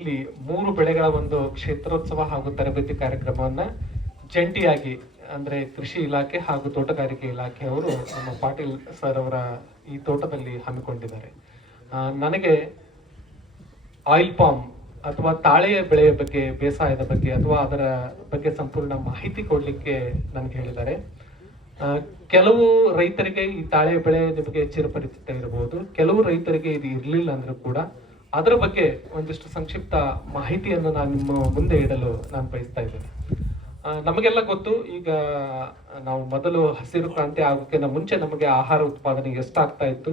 ಇಲ್ಲಿ 3 ಬೆಳೆಗಳ ಒಂದು ಕ್ಷೇತ್ರೋತ್ಸವ ಹಾಗೂ ತರಬೇತಿ ಕಾರ್ಯಕ್ರಮವನ್ನ ಜಂಟಿಯಾಗಿ ಅಂದ್ರೆ ಕೃಷಿ ಇಲಾಖೆ ಹಾಗೂ ತೋಟಗಾರಿಕೆ ಇಲಾಖೆಯವರು ನಮ್ಮ ಪಾಟೀಲ್ ಸರ್ ಅವರ ಈ ತೋಟದಲ್ಲಿ ಹಮ್ಮಿಕೊಂಡಿದ್ದಾರೆ. ನನಗೆ ಆಯಿಲ್ ಪಾಮ್ ಅಥವಾ ತಾಳೆಯ ಬೆಳೆಯ ಬಗ್ಗೆ, ಬೇಸಾಯದ ಬಗ್ಗೆ ಅಥವಾ ಅದರ ಬಗ್ಗೆ ಸಂಪೂರ್ಣ ಮಾಹಿತಿ ಕೊಡ್ಲಿಕ್ಕೆ ನನಗೆ ಹೇಳಿದ್ದಾರೆ. ಕೆಲವು ರೈತರಿಗೆ ಈ ತಾಳೆ ಬೆಳೆ ನಿಮಗೆ ಚಿರಪರಿಚಿತ ಇರಬಹುದು, ಕೆಲವು ರೈತರಿಗೆ ಇದು ಇರಲಿಲ್ಲ ಅಂದ್ರೂ ಕೂಡ ಅದರ ಬಗ್ಗೆ ಒಂದಿಷ್ಟು ಸಂಕ್ಷಿಪ್ತ ಮಾಹಿತಿಯನ್ನು ನಾನು ನಿಮ್ಮ ಮುಂದೆ ಇಡಲು ನಾನು ಬಯಸ್ತಾ ಇದ್ದೇನೆ. ನಮಗೆಲ್ಲ ಗೊತ್ತು, ಈಗ ನಾವು ಮೊದಲು ಹಸಿರು ಕ್ರಾಂತಿ ಆಗೋಕ್ಕೆ ಮುಂಚೆ ನಮಗೆ ಆಹಾರ ಉತ್ಪಾದನೆ ಎಷ್ಟಾಗ್ತಾ ಇತ್ತು,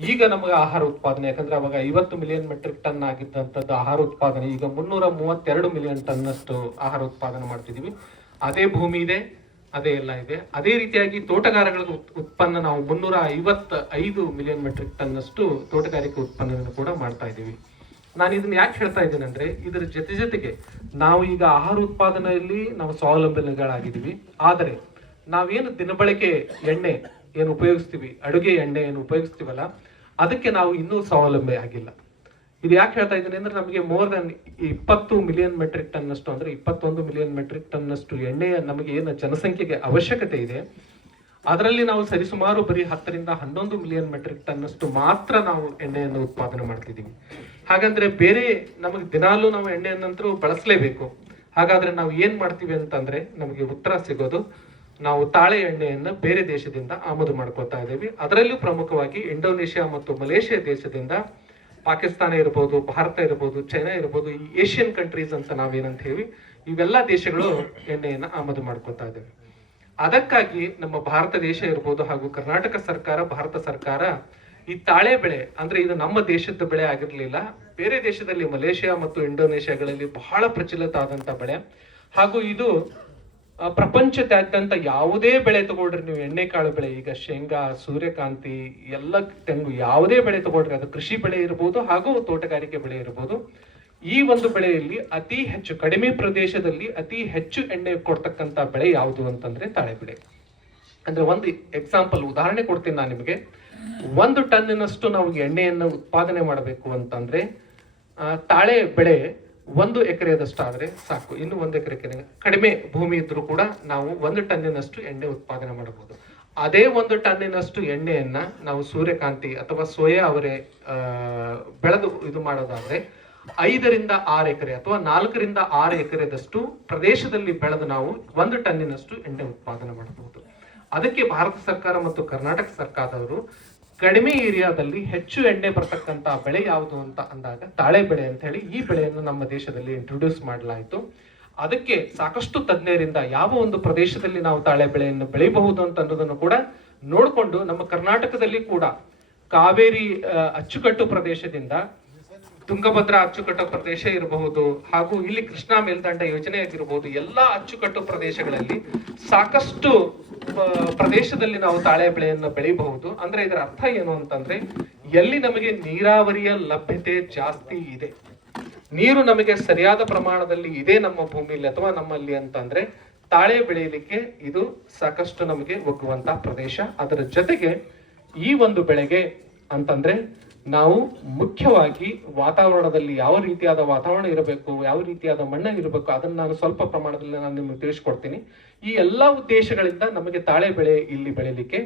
ಈಗ ನಮಗೆ ಆಹಾರ ಉತ್ಪಾದನೆ, ಯಾಕಂದ್ರೆ ಅವಾಗ 50 ಮಿಲಿಯನ್ ಮೆಟ್ರಿಕ್ ಟನ್ ಆಗಿದ್ದಂಥದ್ದು ಆಹಾರ ಉತ್ಪಾದನೆ ಈಗ 332 ಮಿಲಿಯನ್ ಟನ್ ಅಷ್ಟು ಆಹಾರ ಉತ್ಪಾದನೆ ಮಾಡ್ತಿದೀವಿ. ಅದೇ ಭೂಮಿ ಇದೆ, ಅದೇ ಎಲ್ಲ ಇದೆ. ಅದೇ ರೀತಿಯಾಗಿ ತೋಟಗಾರಿಗಳ ಉತ್ಪನ್ನ ನಾವು 355 ಮಿಲಿಯನ್ ಮೆಟ್ರಿಕ್ ಟನ್ ಅಷ್ಟು ತೋಟಗಾರಿಕೆ ಉತ್ಪನ್ನವನ್ನು ಕೂಡ ಮಾಡ್ತಾ ಇದ್ದೀವಿ. ನಾನು ಇದನ್ನ ಯಾಕೆ ಹೇಳ್ತಾ ಇದ್ದೇನೆ ಅಂದ್ರೆ, ಇದರ ಜೊತೆಗೆ ನಾವು ಈಗ ಆಹಾರ ಉತ್ಪಾದನೆಯಲ್ಲಿ ನಾವು ಸ್ವಾವಲಂಬನೆಗಳಾಗಿದ್ದೀವಿ. ಆದರೆ ನಾವೇನು ದಿನಬಳಕೆ ಎಣ್ಣೆ ಏನು ಉಪಯೋಗಿಸ್ತೀವಿ, ಅಡುಗೆ ಎಣ್ಣೆ ಏನು ಉಪಯೋಗಿಸ್ತೀವಲ್ಲ, ಅದಕ್ಕೆ ನಾವು ಇನ್ನೂ ಸ್ವಾವಲಂಬಿ ಆಗಿಲ್ಲ. ಇದು ಯಾಕೆ ಹೇಳ್ತಾ ಇದ್ದೀನಿ ಅಂದ್ರೆ, ನಮಗೆ more than 20 million metric ton ಅಷ್ಟು, ಅಂದ್ರೆ 21 ಮಿಲಿಯನ್ ಮೆಟ್ರಿಕ್ ಟನ್ ಅಷ್ಟು ಎಣ್ಣೆಯ ನಮಗೆ ಏನು ಜನಸಂಖ್ಯೆಗೆ ಅವಶ್ಯಕತೆ ಇದೆ, ಅದರಲ್ಲಿ ನಾವು ಸರಿಸುಮಾರು ಬರೀ 10 ರಿಂದ 11 ಮಿಲಿಯನ್ ಮೆಟ್ರಿಕ್ ಟನ್ ಅಷ್ಟು ಮಾತ್ರ ನಾವು ಎಣ್ಣೆಯನ್ನು ಉತ್ಪಾದನೆ ಮಾಡ್ತಿದ್ದೀವಿ. ಹಾಗಂದ್ರೆ ಬೇರೆ ನಮಗೆ ದಿನಾಲೂ ನಾವು ಎಣ್ಣೆಯನ್ನಂತರೂ ಬಳಸಲೇಬೇಕು. ಹಾಗಾದ್ರೆ ನಾವು ಏನ್ ಮಾಡ್ತೀವಿ ಅಂತಂದ್ರೆ, ನಮಗೆ ಉತ್ತರ ಸಿಗೋದು, ನಾವು ತಾಳೆ ಎಣ್ಣೆಯನ್ನು ಬೇರೆ ದೇಶದಿಂದ ಆಮದು ಮಾಡ್ಕೊತಾ ಇದ್ದೀವಿ. ಅದರಲ್ಲೂ ಪ್ರಮುಖವಾಗಿ ಇಂಡೋನೇಷ್ಯಾ ಮತ್ತು ಮಲೇಷ್ಯಾ ದೇಶದಿಂದ, ಪಾಕಿಸ್ತಾನ ಇರ್ಬೋದು, ಭಾರತ ಇರ್ಬೋದು, ಚೈನಾ ಇರ್ಬೋದು, ಈ ಏಷ್ಯನ್ ಕಂಟ್ರೀಸ್ ಅಂತ ನಾವೇನಂತ ಹೇಳಿ ಇವೆಲ್ಲ ದೇಶಗಳು ಎಣ್ಣೆಯನ್ನು ಆಮದು ಮಾಡ್ಕೊತಾ ಇದ್ದೇವೆ. ಅದಕ್ಕಾಗಿ ನಮ್ಮ ಭಾರತ ದೇಶ ಇರ್ಬೋದು ಹಾಗೂ ಕರ್ನಾಟಕ ಸರ್ಕಾರ, ಭಾರತ ಸರ್ಕಾರ ಈ ತಾಳೆ ಬೆಳೆ, ಅಂದ್ರೆ ಇದು ನಮ್ಮ ದೇಶದ ಬೆಳೆ ಆಗಿರ್ಲಿಲ್ಲ, ಬೇರೆ ದೇಶದಲ್ಲಿ ಮಲೇಷ್ಯಾ ಮತ್ತು ಇಂಡೋನೇಷ್ಯಾಗಳಲ್ಲಿ ಬಹಳ ಪ್ರಚಲಿತ ಆದಂತ ಬೆಳೆ. ಹಾಗೂ ಇದು ಪ್ರಪಂಚದಾದ್ಯಂತ ಯಾವುದೇ ಬೆಳೆ ತಗೊಳ್ರಿ ನೀವು, ಎಣ್ಣೆಕಾಳು ಬೆಳೆ, ಈಗ ಶೇಂಗಾ, ಸೂರ್ಯಕಾಂತಿ, ಎಲ್ಲ ತೆಂಗು, ಯಾವುದೇ ಬೆಳೆ ತಗೊಳ್ರಿ, ಅದು ಕೃಷಿ ಬೆಳೆ ಇರ್ಬೋದು ಹಾಗೂ ತೋಟಗಾರಿಕೆ ಬೆಳೆ ಇರ್ಬೋದು, ಈ ಒಂದು ಬೆಳೆಯಲ್ಲಿ ಅತಿ ಹೆಚ್ಚು, ಕಡಿಮೆ ಪ್ರದೇಶದಲ್ಲಿ ಅತಿ ಹೆಚ್ಚು ಎಣ್ಣೆ ಕೊಡ್ತಕ್ಕಂತ ಬೆಳೆ ಯಾವುದು ಅಂತಂದ್ರೆ ತಾಳೆ ಬೆಳೆ. ಅಂದ್ರೆ ಒಂದು ಎಕ್ಸಾಂಪಲ್, ಉದಾಹರಣೆ ಕೊಡ್ತೀನಿ ನಾನು ನಿಮಗೆ. 1 ಟನ್ನಿನಷ್ಟು ನಾವು ಎಣ್ಣೆಯನ್ನು ಉತ್ಪಾದನೆ ಮಾಡಬೇಕು ಅಂತಂದ್ರೆ ತಾಳೆ ಬೆಳೆ 1 ಎಕರೆದಷ್ಟು ಆದ್ರೆ ಸಾಕು. ಇನ್ನು 1 ಎಕರೆ ಕಡಿಮೆ ಭೂಮಿ ಇದ್ರೂ ಕೂಡ ನಾವು 1 ಟನ್ನಿನಷ್ಟು ಎಣ್ಣೆ ಉತ್ಪಾದನೆ ಮಾಡಬಹುದು. ಅದೇ 1 ಟನ್ನಿನಷ್ಟು ಎಣ್ಣೆಯನ್ನ ನಾವು ಸೂರ್ಯಕಾಂತಿ ಅಥವಾ ಸೋಯಾ ಅವರೆ ಬೆಳೆದು ಇದು ಮಾಡೋದಾದ್ರೆ 5 ರಿಂದ 6 ಎಕರೆ ಅಥವಾ 4 ರಿಂದ 6 ಎಕರೆದಷ್ಟು ಪ್ರದೇಶದಲ್ಲಿ ಬೆಳೆದು ನಾವು 1 ಟನ್ನಿನಷ್ಟು ಎಣ್ಣೆ ಉತ್ಪಾದನೆ ಮಾಡಬಹುದು. ಅದಕ್ಕೆ ಭಾರತ ಸರ್ಕಾರ ಮತ್ತು ಕರ್ನಾಟಕ ಸರ್ಕಾರದವರು ಕಡಿಮೆ ಏರಿಯಾದಲ್ಲಿ ಹೆಚ್ಚು ಎಣ್ಣೆ ಬರ್ತಕ್ಕಂತ ಬೆಳೆ ಯಾವುದು ಅಂತ ಅಂದಾಗ ತಾಳೆ ಬೆಳೆ ಅಂತ ಹೇಳಿ ಈ ಬೆಳೆಯನ್ನು ನಮ್ಮ ದೇಶದಲ್ಲಿ ಇಂಟ್ರೊಡ್ಯೂಸ್ ಮಾಡಲಾಯಿತು. ಅದಕ್ಕೆ ಸಾಕಷ್ಟು ತಜ್ಞರಿಂದ ಯಾವ ಒಂದು ಪ್ರದೇಶದಲ್ಲಿ ನಾವು ತಾಳೆ ಬೆಳೆಯನ್ನು ಬೆಳೆಯಬಹುದು ಅಂತ ಅನ್ನೋದನ್ನು ಕೂಡ ನೋಡಿಕೊಂಡು, ನಮ್ಮ ಕರ್ನಾಟಕದಲ್ಲಿ ಕೂಡ ಕಾವೇರಿ ಅಚ್ಚುಕಟ್ಟು ಪ್ರದೇಶದಿಂದ ತುಂಗಭದ್ರಾ ಅಚ್ಚುಕಟ್ಟು ಪ್ರದೇಶ ಇರಬಹುದು ಹಾಗೂ ಇಲ್ಲಿ ಕೃಷ್ಣಾ ಮೇಲ್ದಂಡ ಯೋಜನೆ ಆಗಿರಬಹುದು, ಎಲ್ಲಾ ಅಚ್ಚುಕಟ್ಟು ಪ್ರದೇಶಗಳಲ್ಲಿ ಸಾಕಷ್ಟು ಪ್ರದೇಶದಲ್ಲಿ ನಾವು ತಾಳೆ ಬೆಳೆಯನ್ನು ಬೆಳೆಯಬಹುದು. ಅಂದ್ರೆ ಇದರ ಅರ್ಥ ಏನು ಅಂತಂದ್ರೆ, ಎಲ್ಲಿ ನಮಗೆ ನೀರಾವರಿಯ ಲಭ್ಯತೆ ಜಾಸ್ತಿ ಇದೆ, ನೀರು ನಮಗೆ ಸರಿಯಾದ ಪ್ರಮಾಣದಲ್ಲಿ ಇದೆ ನಮ್ಮ ಭೂಮಿಯಲ್ಲಿ ಅಥವಾ ನಮ್ಮಲ್ಲಿ ಅಂತಂದ್ರೆ ತಾಳೆ ಬೆಳೆಯಲಿಕ್ಕೆ ಇದು ಸಾಕಷ್ಟು ನಮಗೆ ಒಗ್ಗುವಂತಹ ಪ್ರದೇಶ. ಅದರ ಜೊತೆಗೆ ಈ ಒಂದು ಬೆಳೆಗೆ ಅಂತಂದ್ರೆ ನಾವು ಮುಖ್ಯವಾಗಿ ವಾತಾವರಣದಲ್ಲಿ ಯಾವ ರೀತಿಯಾದ ವಾತಾವರಣ ಇರಬೇಕು, ಯಾವ ರೀತಿಯಾದ ಮಣ್ಣು ಇರಬೇಕು, ಅದನ್ನ ನಾನು ಸ್ವಲ್ಪ ಪ್ರಮಾಣದಲ್ಲಿ ನಾನು ನಿಮಗೆ ತಿಳಿಸ್ಕೊಡ್ತೀನಿ. ಈ ಎಲ್ಲಾ ಉದ್ದೇಶಗಳಿಂದ ನಮಗೆ ತಾಳೆ ಬೆಳೆ ಇಲ್ಲಿ ಬೆಳೆಯಲಿಕ್ಕೆ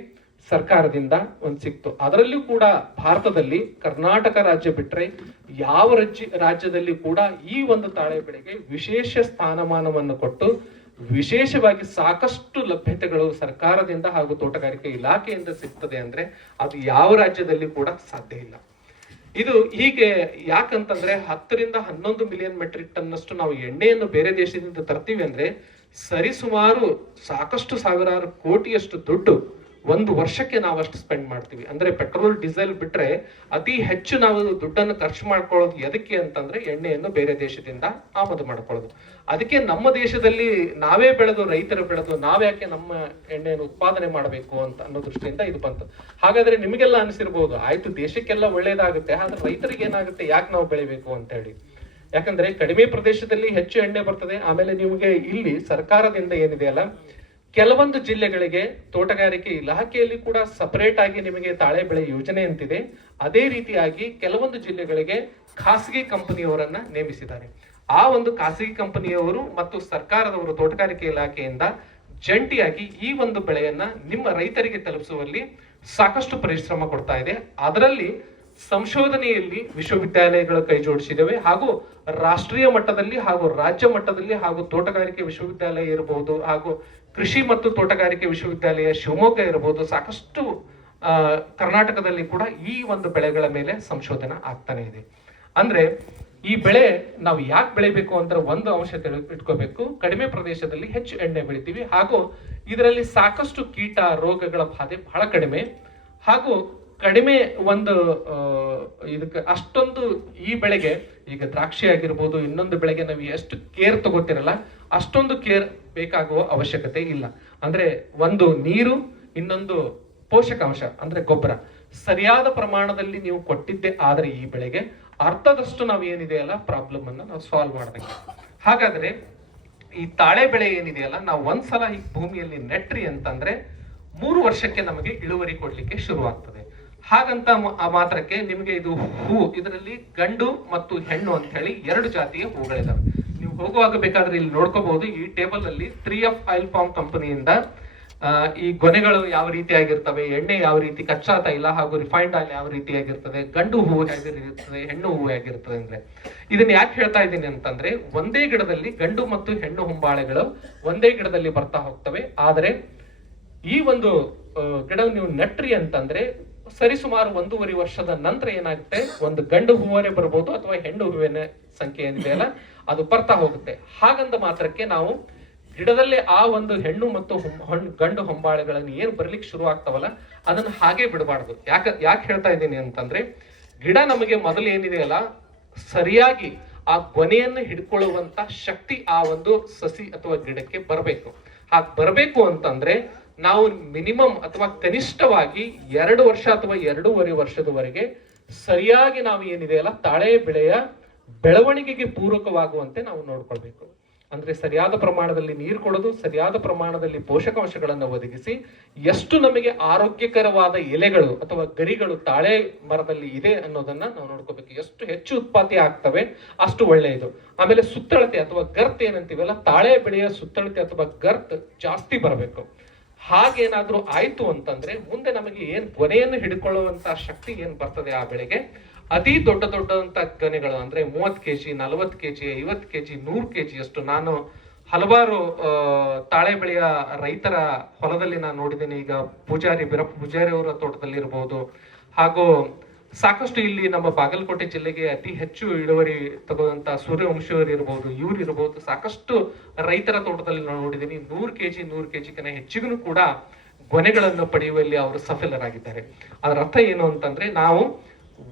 ಸರ್ಕಾರದಿಂದ ಒಂದು ಸಿಕ್ತು. ಅದರಲ್ಲೂ ಕೂಡ ಭಾರತದಲ್ಲಿ ಕರ್ನಾಟಕ ರಾಜ್ಯ ಬಿಟ್ರೆ ಯಾವ ರಾಜ್ಯದಲ್ಲಿ ಕೂಡ ಈ ಒಂದು ತಾಳೆ ಬೆಳೆಗೆ ವಿಶೇಷ ಸ್ಥಾನಮಾನವನ್ನು ಕೊಟ್ಟು ವಿಶೇಷವಾಗಿ ಸಾಕಷ್ಟು ಲಭ್ಯತೆಗಳು ಸರ್ಕಾರದಿಂದ ಹಾಗೂ ತೋಟಗಾರಿಕೆ ಇಲಾಖೆಯಿಂದ ಸಿಗ್ತದೆ ಅಂದ್ರೆ ಅದು ಯಾವ ರಾಜ್ಯದಲ್ಲಿ ಕೂಡ ಸಾಧ್ಯ ಇಲ್ಲ. ಇದು ಹೀಗೆ ಯಾಕಂತಂದ್ರೆ 10 ರಿಂದ 11 ಮಿಲಿಯನ್ ಮೆಟ್ರಿಕ್ ಟನ್ ಅಷ್ಟು ನಾವು ಎಣ್ಣೆಯನ್ನು ಬೇರೆ ದೇಶದಿಂದ ತರ್ತೀವಿ ಅಂದ್ರೆ ಸರಿಸುಮಾರು ಸಾಕಷ್ಟು ಸಾವಿರಾರು ಕೋಟಿಯಷ್ಟು ದುಡ್ಡು ಒಂದು ವರ್ಷಕ್ಕೆ ನಾವು ಅಷ್ಟು ಸ್ಪೆಂಡ್ ಮಾಡ್ತೀವಿ. ಅಂದ್ರೆ ಪೆಟ್ರೋಲ್ ಡೀಸೆಲ್ ಬಿಟ್ರೆ ಅತಿ ಹೆಚ್ಚು ನಾವು ದುಡ್ಡನ್ನು ಖರ್ಚು ಮಾಡ್ಕೊಳ್ಳೋದು ಎದಕ್ಕೆ ಅಂತಂದ್ರೆ ಎಣ್ಣೆಯನ್ನು ಬೇರೆ ದೇಶದಿಂದ ಆಮದು ಮಾಡ್ಕೊಳ್ಳೋದು. ಅದಕ್ಕೆ ನಮ್ಮ ದೇಶದಲ್ಲಿ ನಾವೇ ಬೆಳೆದು, ರೈತರು ಬೆಳೆದು, ನಾವ್ಯಾಕೆ ನಮ್ಮ ಎಣ್ಣೆಯನ್ನು ಉತ್ಪಾದನೆ ಮಾಡಬೇಕು ಅಂತ ಅನ್ನೋ ದೃಷ್ಟಿಯಿಂದ ಇದು ಬಂತು. ಹಾಗಾದ್ರೆ ನಿಮಗೆಲ್ಲ ಅನಿಸಿರ್ಬೋದು, ಆಯ್ತು ದೇಶಕ್ಕೆಲ್ಲ ಒಳ್ಳೇದಾಗುತ್ತೆ, ಆದ್ರೆ ರೈತರಿಗೆ ಏನಾಗುತ್ತೆ, ಯಾಕೆ ನಾವು ಬೆಳಿಬೇಕು ಅಂತ ಹೇಳಿ. ಯಾಕಂದ್ರೆ ಕಡಿಮೆ ಪ್ರದೇಶದಲ್ಲಿ ಹೆಚ್ಚು ಎಣ್ಣೆ ಬರ್ತದೆ. ಆಮೇಲೆ ನಿಮಗೆ ಇಲ್ಲಿ ಸರ್ಕಾರದಿಂದ ಏನಿದೆ ಅಲ್ಲ, ಕೆಲವೊಂದು ಜಿಲ್ಲೆಗಳಿಗೆ ತೋಟಗಾರಿಕೆ ಇಲಾಖೆಯಲ್ಲಿ ಕೂಡ ಸಪರೇಟ್ ಆಗಿ ನಿಮಗೆ ತಾಳೆ ಬೆಳೆ ಯೋಜನೆ ಅಂತಿದೆ. ಅದೇ ರೀತಿಯಾಗಿ ಕೆಲವೊಂದು ಜಿಲ್ಲೆಗಳಿಗೆ ಖಾಸಗಿ ಕಂಪನಿಯವರನ್ನ ನೇಮಿಸಿದ್ದಾರೆ. ಆ ಒಂದು ಖಾಸಗಿ ಕಂಪನಿಯವರು ಮತ್ತು ಸರ್ಕಾರದವರು ತೋಟಗಾರಿಕೆ ಇಲಾಖೆಯಿಂದ ಜಂಟಿಯಾಗಿ ಈ ಒಂದು ಬೆಳೆಯನ್ನ ನಿಮ್ಮ ರೈತರಿಗೆ ತಲುಪಿಸುವಲ್ಲಿ ಸಾಕಷ್ಟು ಪರಿಶ್ರಮ ಕೊಡ್ತಾ ಇದೆ. ಅದರಲ್ಲಿ ಸಂಶೋಧನೆಯಲ್ಲಿ ವಿಶ್ವವಿದ್ಯಾಲಯಗಳು ಕೈ ಜೋಡಿಸಿದವೆ, ಹಾಗೂ ರಾಷ್ಟ್ರೀಯ ಮಟ್ಟದಲ್ಲಿ ಹಾಗೂ ರಾಜ್ಯ ಮಟ್ಟದಲ್ಲಿ ಹಾಗೂ ತೋಟಗಾರಿಕೆ ವಿಶ್ವವಿದ್ಯಾಲಯ ಇರಬಹುದು, ಹಾಗೂ ಕೃಷಿ ಮತ್ತು ತೋಟಗಾರಿಕೆ ವಿಶ್ವವಿದ್ಯಾಲಯ ಶಿವಮೊಗ್ಗ ಇರಬಹುದು, ಸಾಕಷ್ಟು ಕರ್ನಾಟಕದಲ್ಲಿ ಕೂಡ ಈ ಒಂದು ಬೆಳೆಗಳ ಮೇಲೆ ಸಂಶೋಧನೆ ಆಗ್ತಾನೆ ಇದೆ. ಅಂದ್ರೆ ಈ ಬೆಳೆ ನಾವು ಯಾಕೆ ಬೆಳಿಬೇಕು ಅಂತ ಒಂದು ಅಂಶ ಇಟ್ಕೋಬೇಕು. ಕಡಿಮೆ ಪ್ರದೇಶದಲ್ಲಿ ಹೆಚ್ಚು ಎಣ್ಣೆ ಬೆಳಿತೀವಿ, ಹಾಗೂ ಇದರಲ್ಲಿ ಸಾಕಷ್ಟು ಕೀಟ ರೋಗಗಳ ಬಾಧೆ ಬಹಳ ಕಡಿಮೆ, ಹಾಗೂ ಕಡಿಮೆ ಒಂದು ಇದಕ್ಕೆ ಅಷ್ಟೊಂದು ಈ ಬೆಳೆಗೆ ಈಗ ದ್ರಾಕ್ಷಿ ಆಗಿರ್ಬೋದು, ಇನ್ನೊಂದು ಬೆಳೆಗೆ ನಾವು ಎಷ್ಟು ಕೇರ್ ತಗೋತಿರಲ್ಲ ಅಷ್ಟೊಂದು ಕೇರ್ ಬೇಕಾಗುವ ಅವಶ್ಯಕತೆ ಇಲ್ಲ. ಅಂದ್ರೆ ಒಂದು ನೀರು, ಇನ್ನೊಂದು ಪೋಷಕಾಂಶ ಅಂದ್ರೆ ಗೊಬ್ಬರ ಸರಿಯಾದ ಪ್ರಮಾಣದಲ್ಲಿ ನೀವು ಕೊಟ್ಟಿದ್ದೆ ಆದ್ರೆ ಈ ಬೆಳೆಗೆ ಅರ್ಧದಷ್ಟು ನಾವು ಏನಿದೆಯಲ್ಲ ಪ್ರಾಬ್ಲಮ್ ಅನ್ನ ನಾವು ಸಾಲ್ವ್ ಮಾಡ್ಬೇಕು. ಹಾಗಾದ್ರೆ ಈ ತಾಳೆ ಬೆಳೆ ಏನಿದೆಯಲ್ಲ, ನಾವು ಒಂದ್ಸಲ ಈ ಭೂಮಿಯಲ್ಲಿ ನೆಟ್ರಿ ಅಂತಂದ್ರೆ 3 ವರ್ಷಕ್ಕೆ ನಮಗೆ ಇಳುವರಿ ಕೊಡ್ಲಿಕ್ಕೆ ಶುರುವಾಗ್ತದೆ. ಹಾಗಂತ ಆ ಮಾತ್ರಕ್ಕೆ ನಿಮಗೆ ಇದು ಹೂ, ಇದರಲ್ಲಿ ಗಂಡು ಮತ್ತು ಹೆಣ್ಣು ಅಂತ ಹೇಳಿ 2 ಜಾತಿಯ ಹೂಗಳಿದಾವೆ. ನೀವು ಹೋಗುವಾಗ ಬೇಕಾದ್ರೆ ಇಲ್ಲಿ ನೋಡ್ಕೋಬಹುದು. ಈ ಟೇಬಲ್ ಅಲ್ಲಿ 3F ಆಯಿಲ್ ಪಾಮ್ ಕಂಪನಿಯಿಂದ ಈ ಗೊನೆಗಳು ಯಾವ ರೀತಿಯಾಗಿರ್ತವೆ, ಎಣ್ಣೆ ಯಾವ ರೀತಿ, ಕಚ್ಚಾ ತೈಲ ಹಾಗೂ ರಿಫೈನ್ಡ್ ಆಯಿಲ್ ಯಾವ ರೀತಿಯಾಗಿರ್ತದೆ, ಗಂಡು ಹೂವು ಹೇಗಿರ್ತದೆ, ಹೆಣ್ಣು ಹೂವು ಹೇಗಿರ್ತದೆ ಅಂದ್ರೆ ಇದನ್ನ ಯಾಕೆ ಹೇಳ್ತಾ ಇದ್ದೀನಿ ಅಂತಂದ್ರೆ, ಒಂದೇ ಗಿಡದಲ್ಲಿ ಗಂಡು ಮತ್ತು ಹೆಣ್ಣು ಹೊಂಬಾಳೆಗಳು ಒಂದೇ ಗಿಡದಲ್ಲಿ ಬರ್ತಾ ಹೋಗ್ತವೆ. ಆದರೆ ಈ ಒಂದು ಗಿಡ ನೀವು ನೆಟ್ರಿ ಅಂತಂದ್ರೆ ಸರಿಸುಮಾರು 1.5 ವರ್ಷದ ನಂತರ ಏನಾಗುತ್ತೆ, ಒಂದು ಗಂಡು ಹೂವನೇ ಬರ್ಬೋದು ಅಥವಾ ಹೆಣ್ಣು ಹೂವಿನ ಸಂಖ್ಯೆ ಏನಿದೆಯಲ್ಲ ಅದು ಬರ್ತಾ ಹೋಗುತ್ತೆ. ಹಾಗಂದ ಮಾತ್ರಕ್ಕೆ ನಾವು ಗಿಡದಲ್ಲಿ ಆ ಒಂದು ಹೆಣ್ಣು ಮತ್ತು ಗಂಡು ಹೊಂಬಾಳೆಗಳನ್ನು ಏನು ಬರ್ಲಿಕ್ಕೆ ಶುರು ಆಗ್ತಾವಲ್ಲ ಅದನ್ನ ಹಾಗೆ ಬಿಡಬಾರ್ದು. ಯಾಕೆ ಹೇಳ್ತಾ ಇದ್ದೀನಿ ಅಂತಂದ್ರೆ, ಗಿಡ ನಮಗೆ ಮೊದಲು ಏನಿದೆಯಲ್ಲ ಸರಿಯಾಗಿ ಆ ಗೊನೆಯನ್ನು ಹಿಡ್ಕೊಳ್ಳುವಂತ ಶಕ್ತಿ ಆ ಒಂದು ಸಸಿ ಅಥವಾ ಗಿಡಕ್ಕೆ ಬರಬೇಕು. ಹಾಗೆ ಬರಬೇಕು ಅಂತಂದ್ರೆ ನಾವು ಮಿನಿಮಮ್ ಅಥವಾ ಕನಿಷ್ಠವಾಗಿ 2 ವರ್ಷ ಅಥವಾ 2.5 ವರ್ಷದವರೆಗೆ ಸರಿಯಾಗಿ ನಾವು ಏನಿದೆಯಲ್ಲ ತಾಳೆ ಬೆಳೆಯ ಬೆಳವಣಿಗೆಗೆ ಪೂರಕವಾಗುವಂತೆ ನಾವು ನೋಡ್ಕೊಳ್ಬೇಕು. ಅಂದ್ರೆ ಸರಿಯಾದ ಪ್ರಮಾಣದಲ್ಲಿ ನೀರು ಕೊಡೋದು, ಸರಿಯಾದ ಪ್ರಮಾಣದಲ್ಲಿ ಪೋಷಕಾಂಶಗಳನ್ನು ಒದಗಿಸಿ, ಎಷ್ಟು ನಮಗೆ ಆರೋಗ್ಯಕರವಾದ ಎಲೆಗಳು ಅಥವಾ ಗರಿಗಳು ತಾಳೆ ಮರದಲ್ಲಿ ಇದೆ ಅನ್ನೋದನ್ನ ನಾವು ನೋಡ್ಕೋಬೇಕು. ಎಷ್ಟು ಹೆಚ್ಚು ಉತ್ಪತ್ತಿ ಆಗ್ತವೆ ಅಷ್ಟು ಒಳ್ಳೆಯದು. ಆಮೇಲೆ ಸುತ್ತಳತೆ ಅಥವಾ ಗರ್ತ್ ಏನಂತೀವಲ್ಲ, ತಾಳೆ ಬೆಳೆಯ ಸುತ್ತಳತೆ ಅಥವಾ ಗರ್ತ್ ಜಾಸ್ತಿ ಬರಬೇಕು. ಹಾಗೇನಾದ್ರೂ ಆಯ್ತು ಅಂತಂದ್ರೆ ಮುಂದೆ ನಮಗೆ ಏನ್ ಗೊನೆಯನ್ನು ಹಿಡ್ಕೊಳ್ಳುವಂತ ಶಕ್ತಿ ಏನ್ ಬರ್ತದೆ ಆ ಬೆಳೆಗೆ, ಅತಿ ದೊಡ್ಡದಂತ ಗೊನೆಗಳು ಅಂದ್ರೆ 30 kg, 40 kg, 50 kg, 100 kg ಅಷ್ಟು ನಾನು ಹಲವಾರು ತಾಳೆ ಬೆಳೆಯ ರೈತರ ಹೊಲದಲ್ಲಿ ನಾನು ನೋಡಿದ್ದೇನೆ. ಈಗ ಬೀರಪ್ಪ ಪೂಜಾರಿ ಅವರ ತೋಟದಲ್ಲಿ ಇರಬಹುದು, ಹಾಗೂ ಸಾಕಷ್ಟು ಇಲ್ಲಿ ನಮ್ಮ ಬಾಗಲಕೋಟೆ ಜಿಲ್ಲೆಗೆ ಅತಿ ಹೆಚ್ಚು ಇಳುವರಿ ತಗೋದಂತ ಸೂರ್ಯವಂಶಿಯವರು ಇರಬಹುದು, ಇವ್ರು ಇರಬಹುದು, ಸಾಕಷ್ಟು ರೈತರ ತೋಟದಲ್ಲಿ ನಾನು ನೋಡಿದ್ದೀನಿ 100 kg 100 kg ಹೆಚ್ಚಿಗೂ ಕೂಡ ಗೊನೆಗಳನ್ನು ಪಡೆಯುವಲ್ಲಿ ಅವರು ಸಫಲರಾಗಿದ್ದಾರೆ. ಅದರ ಅರ್ಥ ಏನು ಅಂತಂದ್ರೆ, ನಾವು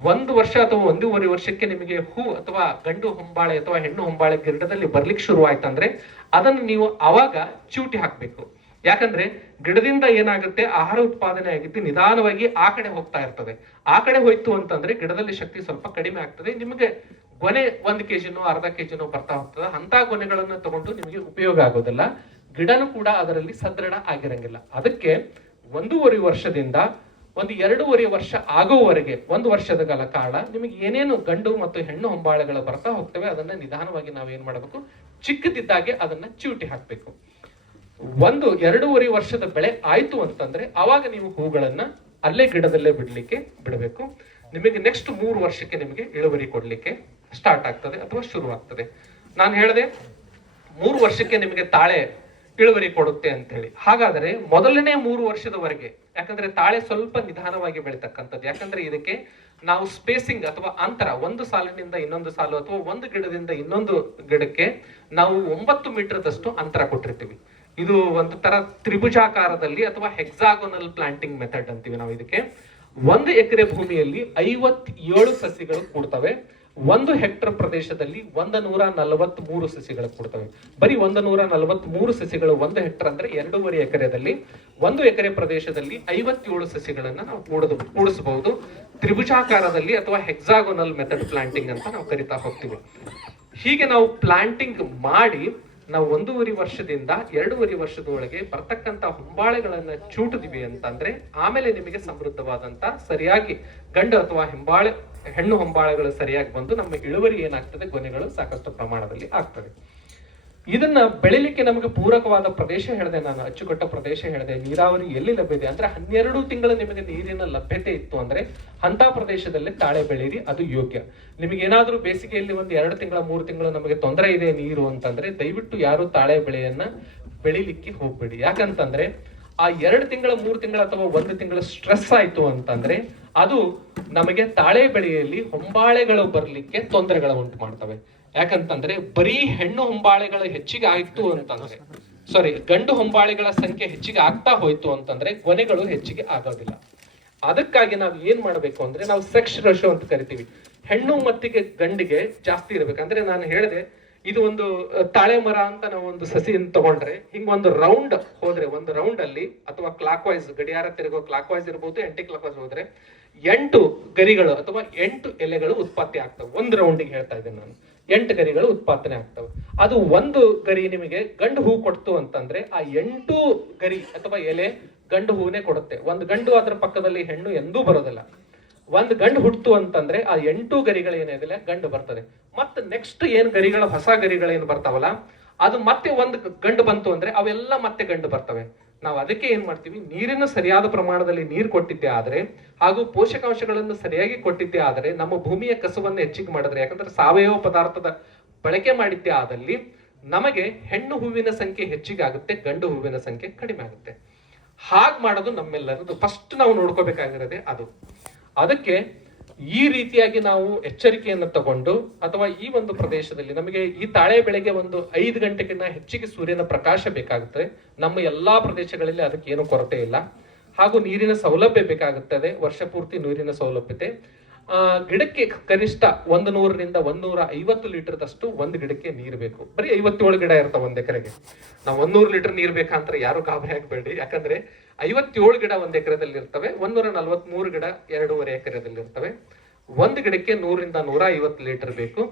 1 ವರ್ಷ ಅಥವಾ 1.5 ವರ್ಷಕ್ಕೆ ನಿಮಗೆ ಹೂ ಅಥವಾ ಗಂಡು ಹೊಂಬಾಳೆ ಅಥವಾ ಹೆಣ್ಣು ಹೊಂಬಾಳೆ ಗಿಡದಲ್ಲಿ ಬರ್ಲಿಕ್ಕೆ ಶುರು ಆಯ್ತಂದ್ರೆ ಅದನ್ನು ನೀವು ಅವಾಗ ಚೂಟಿ ಹಾಕ್ಬೇಕು. ಯಾಕಂದ್ರೆ ಗಿಡದಿಂದ ಏನಾಗುತ್ತೆ, ಆಹಾರ ಉತ್ಪಾದನೆ ಆಗಿದ್ದು ನಿಧಾನವಾಗಿ ಆ ಕಡೆ ಹೋಗ್ತಾ ಇರ್ತದೆ. ಆ ಕಡೆ ಹೋಯ್ತು ಅಂತಂದ್ರೆ ಗಿಡದಲ್ಲಿ ಶಕ್ತಿ ಸ್ವಲ್ಪ ಕಡಿಮೆ ಆಗ್ತದೆ. ನಿಮಗೆ ಗೊನೆ 1 kgನೋ ಅರ್ಧ kgನೋ ಬರ್ತಾ ಹೋಗ್ತದೆ. ಅಂತ ಗೊನೆಗಳನ್ನು ತಗೊಂಡು ನಿಮಗೆ ಉಪಯೋಗ ಆಗೋದಿಲ್ಲ, ಗಿಡನೂ ಕೂಡ ಅದರಲ್ಲಿ ಸದೃಢ ಆಗಿರಂಗಿಲ್ಲ. ಅದಕ್ಕೆ 1.5 ವರ್ಷದಿಂದ 2.5 ವರ್ಷ ಆಗುವವರೆಗೆ 1 ವರ್ಷದ ಕಾಲ ನಿಮಗೆ ಏನೇನು ಗಂಡು ಮತ್ತು ಹೆಣ್ಣು ಹೊಂಬಾಳೆಗಳು ಬರ್ತಾ ಹೋಗ್ತವೆ ಅದನ್ನ ನಿಧಾನವಾಗಿ ನಾವು ಏನ್ ಮಾಡಬೇಕು, ಚಿಕ್ಕದಿದ್ದಾಗೆ ಅದನ್ನ ಚೂಟಿ ಹಾಕ್ಬೇಕು. 2.5 ವರ್ಷದ ಬೆಳೆ ಆಯ್ತು ಅಂತಂದ್ರೆ ಅವಾಗ ನೀವು ಹೂಗಳನ್ನ ಅಲ್ಲೇ ಗಿಡದಲ್ಲೇ ಬಿಡಬೇಕು. ನಿಮಗೆ ನೆಕ್ಸ್ಟ್ 3 ವರ್ಷಕ್ಕೆ ನಿಮಗೆ ಇಳುವರಿ ಕೊಡ್ಲಿಕ್ಕೆ ಸ್ಟಾರ್ಟ್ ಆಗ್ತದೆ ಅಥವಾ ಶುರು ಆಗ್ತದೆ. ನಾನು ಹೇಳಿದೆ 3 ವರ್ಷಕ್ಕೆ ನಿಮಗೆ ತಾಳೆ ಇಳುವರಿ ಕೊಡುತ್ತೆ ಅಂತ ಹೇಳಿ. ಹಾಗಾದ್ರೆ ಮೊದಲನೇ 3 ವರ್ಷದವರೆಗೆ, ಯಾಕಂದ್ರೆ ತಾಳೆ ಸ್ವಲ್ಪ ನಿಧಾನವಾಗಿ ಬೆಳಿತಕ್ಕಂಥದ್ದು, ಯಾಕಂದ್ರೆ ಇದಕ್ಕೆ ನಾವು ಸ್ಪೇಸಿಂಗ್ ಅಥವಾ ಅಂತರ, ಒಂದು ಸಾಲಿನಿಂದ ಇನ್ನೊಂದು ಸಾಲು ಅಥವಾ ಒಂದು ಗಿಡದಿಂದ ಇನ್ನೊಂದು ಗಿಡಕ್ಕೆ ನಾವು 9 ಮೀಟರ್ದಷ್ಟು ಅಂತರ ಕೊಟ್ಟಿರ್ತೀವಿ. ಇದು ಒಂದು ತರ ತ್ರಿಭುಜಾಕಾರದಲ್ಲಿ ಅಥವಾ ಹೆಕ್ಸಾಗೋನಲ್ ಪ್ಲಾಂಟಿಂಗ್ ಮೆಥಡ್ ಅಂತೀವಿ ನಾವು ಇದಕ್ಕೆ. 1 ಎಕರೆ ಭೂಮಿಯಲ್ಲಿ 57 ಸಸಿಗಳು ಕೂಡ್ತವೆ. 1 ಹೆಕ್ಟರ್ ಪ್ರದೇಶದಲ್ಲಿ 143 ಸಸಿಗಳು ಕೊಡ್ತವೆ. ಬರೀ 143 ಸಸಿಗಳು 1 ಹೆಕ್ಟರ್ ಅಂದ್ರೆ 2.5 ಎಕರೆದಲ್ಲಿ 1 ಎಕರೆ ಪ್ರದೇಶದಲ್ಲಿ 57 ಸಸಿಗಳನ್ನ ನಾವು ಕೂಡಿಸಬಹುದು. ತ್ರಿಭುಜಾಕಾರದಲ್ಲಿ ಅಥವಾ ಹೆಕ್ಸಾಗೋನಲ್ ಮೆಥಡ್ ಪ್ಲಾಂಟಿಂಗ್ ಅಂತ ನಾವು ಕರಿತಾ ಹೋಗ್ತೀವಿ. ಹೀಗೆ ನಾವು ಪ್ಲಾಂಟಿಂಗ್ ಮಾಡಿ ನಾವು 1.5 ವರ್ಷದಿಂದ 2.5 ವರ್ಷದೊಳಗೆ ಬರ್ತಕ್ಕಂತ ಹೊಂಬಾಳೆಗಳನ್ನ ಚೂಟಿದ್ವಿ ಅಂತಂದ್ರೆ ಆಮೇಲೆ ನಿಮಗೆ ಸಮೃದ್ಧವಾದಂತ ಸರಿಯಾಗಿ ಗಂಡು ಅಥವಾ ಹೆಣ್ಣು ಹೊಂಬಾಳೆಗಳು ಸರಿಯಾಗಿ ಬಂದು ನಮ್ಮ ಇಳುವರಿ ಏನಾಗ್ತದೆ, ಗೊನೆಗಳು ಸಾಕಷ್ಟು ಪ್ರಮಾಣದಲ್ಲಿ ಆಗ್ತದೆ. ಇದನ್ನ ಬೆಳಿಲಿಕ್ಕೆ ನಮಗೆ ಪೂರಕವಾದ ಪ್ರದೇಶ ಹೇಳಿದೆ ನಾನು, ಅಚ್ಚುಕಟ್ಟ ಪ್ರದೇಶ ಹೇಳಿದೆ. ನೀರಾವರಿ ಎಲ್ಲಿ ಲಭ್ಯತೆ ಅಂದ್ರೆ 12 ತಿಂಗಳು ನಿಮಗೆ ನೀರಿನ ಲಭ್ಯತೆ ಇತ್ತು ಅಂದ್ರೆ ಅಂತ ಪ್ರದೇಶದಲ್ಲಿ ತಾಳೆ ಬೆಳೀರಿ, ಅದು ಯೋಗ್ಯ. ನಿಮಗೆ ಏನಾದ್ರೂ ಬೇಸಿಗೆಯಲ್ಲಿ 1-2 ತಿಂಗಳ 3 ತಿಂಗಳು ನಮಗೆ ತೊಂದರೆ ಇದೆ ನೀರು ಅಂತಂದ್ರೆ ದಯವಿಟ್ಟು ಯಾರು ತಾಳೆ ಬೆಳೆಯನ್ನ ಬೆಳಿಲಿಕ್ಕೆ ಹೋಗ್ಬೇಡಿ. ಯಾಕಂತಂದ್ರೆ ಆ 2 ತಿಂಗಳ 3 ತಿಂಗಳ ಅಥವಾ 1 ತಿಂಗಳ ಸ್ಟ್ರೆಸ್ ಆಯ್ತು ಅಂತಂದ್ರೆ ಅದು ನಮಗೆ ತಾಳೆ ಬೆಳೆಯಲ್ಲಿ ಹೊಂಬಾಳೆಗಳು ಬರ್ಲಿಕ್ಕೆ ತೊಂದರೆಗಳ ಉಂಟು ಮಾಡ್ತವೆ. ಯಾಕಂತಂದ್ರೆ ಬರೀ ಹೆಣ್ಣು ಹೊಂಬಾಳೆಗಳ ಹೆಚ್ಚಿಗೆ ಆಯ್ತು ಅಂತಂದ್ರೆ ಗಂಡು ಹೊಂಬಾಳೆಗಳ ಸಂಖ್ಯೆ ಹೆಚ್ಚಿಗೆ ಆಗ್ತಾ ಹೋಯ್ತು ಅಂತಂದ್ರೆ ಗೊನೆಗಳು ಹೆಚ್ಚಿಗೆ ಆಗೋದಿಲ್ಲ. ಅದಕ್ಕಾಗಿ ನಾವು ಏನ್ ಮಾಡ್ಬೇಕು ಅಂದ್ರೆ ನಾವು ಸೆಕ್ಸ್ ರೇಷಿಯೋ ಅಂತ ಕರಿತೀವಿ. ಹೆಣ್ಣು ಮತ್ತಿಗೆ ಗಂಡಿಗೆ ಜಾಸ್ತಿ ಇರ್ಬೇಕಂದ್ರೆ ನಾನು ಹೇಳಿದೆ, ಇದು ಒಂದು ತಾಳೆ ಮರ ಅಂತ ನಾವು ಒಂದು ಸಸಿಯನ್ನು ತಗೊಂಡ್ರೆ ಹಿಂಗೊಂದು ರೌಂಡ್ ಹೋದ್ರೆ, ಒಂದು ರೌಂಡ್ ಅಲ್ಲಿ ಅಥವಾ ಕ್ಲಾಕ್ ವೈಸ್ ಗಡಿಯಾರ ತಿರುಗೋ ಕ್ಲಾಕ್ ವೈಸ್ ಇರ್ಬೋದು, ಆಂಟಿ ಕ್ಲಾಕ್ ವೈಸ್ ಹೋದ್ರೆ 8 ಗರಿಗಳು ಅಥವಾ 8 ಎಲೆಗಳು ಉತ್ಪತ್ತಿ ಆಗ್ತವೆ. ಒಂದು ರೌಂಡಿಗೆ ಹೇಳ್ತಾ ಇದ್ದೇನೆ ನಾನು, 8 ಗರಿಗಳು ಉತ್ಪಾದನೆ ಆಗ್ತವೆ. ಅದು ಒಂದು ಗರಿ ನಿಮಗೆ ಗಂಡು ಹೂ ಕೊಡ್ತು ಅಂತಂದ್ರೆ ಆ 8 ಗರಿ ಅಥವಾ ಎಲೆ ಗಂಡು ಹೂನೇ ಕೊಡುತ್ತೆ. ಒಂದು ಗಂಡು ಅದರ ಪಕ್ಕದಲ್ಲಿ ಹೆಣ್ಣು ಎಂದೂ ಬರೋದಿಲ್ಲ. ಒಂದು ಗಂಡು ಹುಟ್ಟು ಅಂತಂದ್ರೆ ಆ 8 ಗರಿಗಳು ಏನಿದೆ ಗಂಡು ಬರ್ತದೆ. ಮತ್ತೆ ನೆಕ್ಸ್ಟ್ ಏನ್ ಗರಿಗಳ ಹೊಸ ಗರಿಗಳೇನು ಬರ್ತಾವಲ್ಲ ಅದು ಮತ್ತೆ ಒಂದು ಗಂಡು ಬಂತು ಅಂದ್ರೆ ಅವೆಲ್ಲ ಮತ್ತೆ ಗಂಡು ಬರ್ತವೆ. ನಾವು ಅದಕ್ಕೆ ಏನ್ ಮಾಡ್ತೀವಿ, ನೀರಿನ ಸರಿಯಾದ ಪ್ರಮಾಣದಲ್ಲಿ ನೀರು ಕೊಟ್ಟಿದ್ದೆ ಆದ್ರೆ ಹಾಗೂ ಪೋಷಕಾಂಶಗಳನ್ನು ಸರಿಯಾಗಿ ಕೊಟ್ಟಿದ್ದೆ ಆದ್ರೆ ನಮ್ಮ ಭೂಮಿಯ ಕಸವನ್ನು ಹೆಚ್ಚಿಗೆ ಮಾಡಿದ್ರೆ, ಯಾಕಂದ್ರೆ ಸಾವಯವ ಪದಾರ್ಥದ ಬಳಕೆ ಮಾಡಿದ್ದೆ ಆದಲ್ಲಿ ನಮಗೆ ಹೆಣ್ಣು ಹೂವಿನ ಸಂಖ್ಯೆ ಹೆಚ್ಚಿಗೆ ಆಗುತ್ತೆ, ಗಂಡು ಹೂವಿನ ಸಂಖ್ಯೆ ಕಡಿಮೆ ಆಗುತ್ತೆ. ಹಾಗೆ ಮಾಡೋದು ನಮ್ಮೆಲ್ಲರದು ಫಸ್ಟ್ ನಾವು ನೋಡ್ಕೋಬೇಕಾಗಿರೋದೇ ಅದು. ಅದಕ್ಕೆ ಈ ರೀತಿಯಾಗಿ ನಾವು ಎಚ್ಚರಿಕೆಯನ್ನು ತಗೊಂಡು ಅಥವಾ ಈ ಒಂದು ಪ್ರದೇಶದಲ್ಲಿ ನಮಗೆ ಈ ತಾಳೆ ಬೆಳೆಗೆ ಒಂದು 5 ಗಂಟೆಗಿಂತ ಹೆಚ್ಚಿಗೆ ಸೂರ್ಯನ ಪ್ರಕಾಶ ಬೇಕಾಗುತ್ತದೆ. ನಮ್ಮ ಎಲ್ಲಾ ಪ್ರದೇಶಗಳಲ್ಲಿ ಅದಕ್ಕೆ ಏನು ಕೊರತೆ ಇಲ್ಲ. ಹಾಗೂ ನೀರಿನ ಸೌಲಭ್ಯ ಬೇಕಾಗುತ್ತದೆ, ವರ್ಷ ಪೂರ್ತಿ ನೀರಿನ ಸೌಲಭ್ಯತೆ. ಗಿಡಕ್ಕೆ ಕನಿಷ್ಠ 100 ರಿಂದ 150 ಲೀಟರ್ದಷ್ಟು ಒಂದು ಗಿಡಕ್ಕೆ ನೀರು ಬೇಕು. ಬರೀ 57 ಗಿಡ ಇರ್ತಾವ ಒಂದ್ ಎಕರೆಗೆ. ನಾವು 100 ಲೀಟರ್ ನೀರು ಬೇಕಂತ ಯಾರು ಗಾಬರಿ ಆಗ್ಬೇಡಿ. ಯಾಕಂದ್ರೆ 57 ಗಿಡ ಒಂದ್ ಎಕರೆದಲ್ಲಿ ಇರ್ತವೆ, 143 ಗಿಡ 2.5 ಎಕರೆದಲ್ಲಿ ಇರ್ತವೆ. ಒಂದು ಗಿಡಕ್ಕೆ 100 ರಿಂದ 150 ಲೀಟರ್ ಬೇಕು.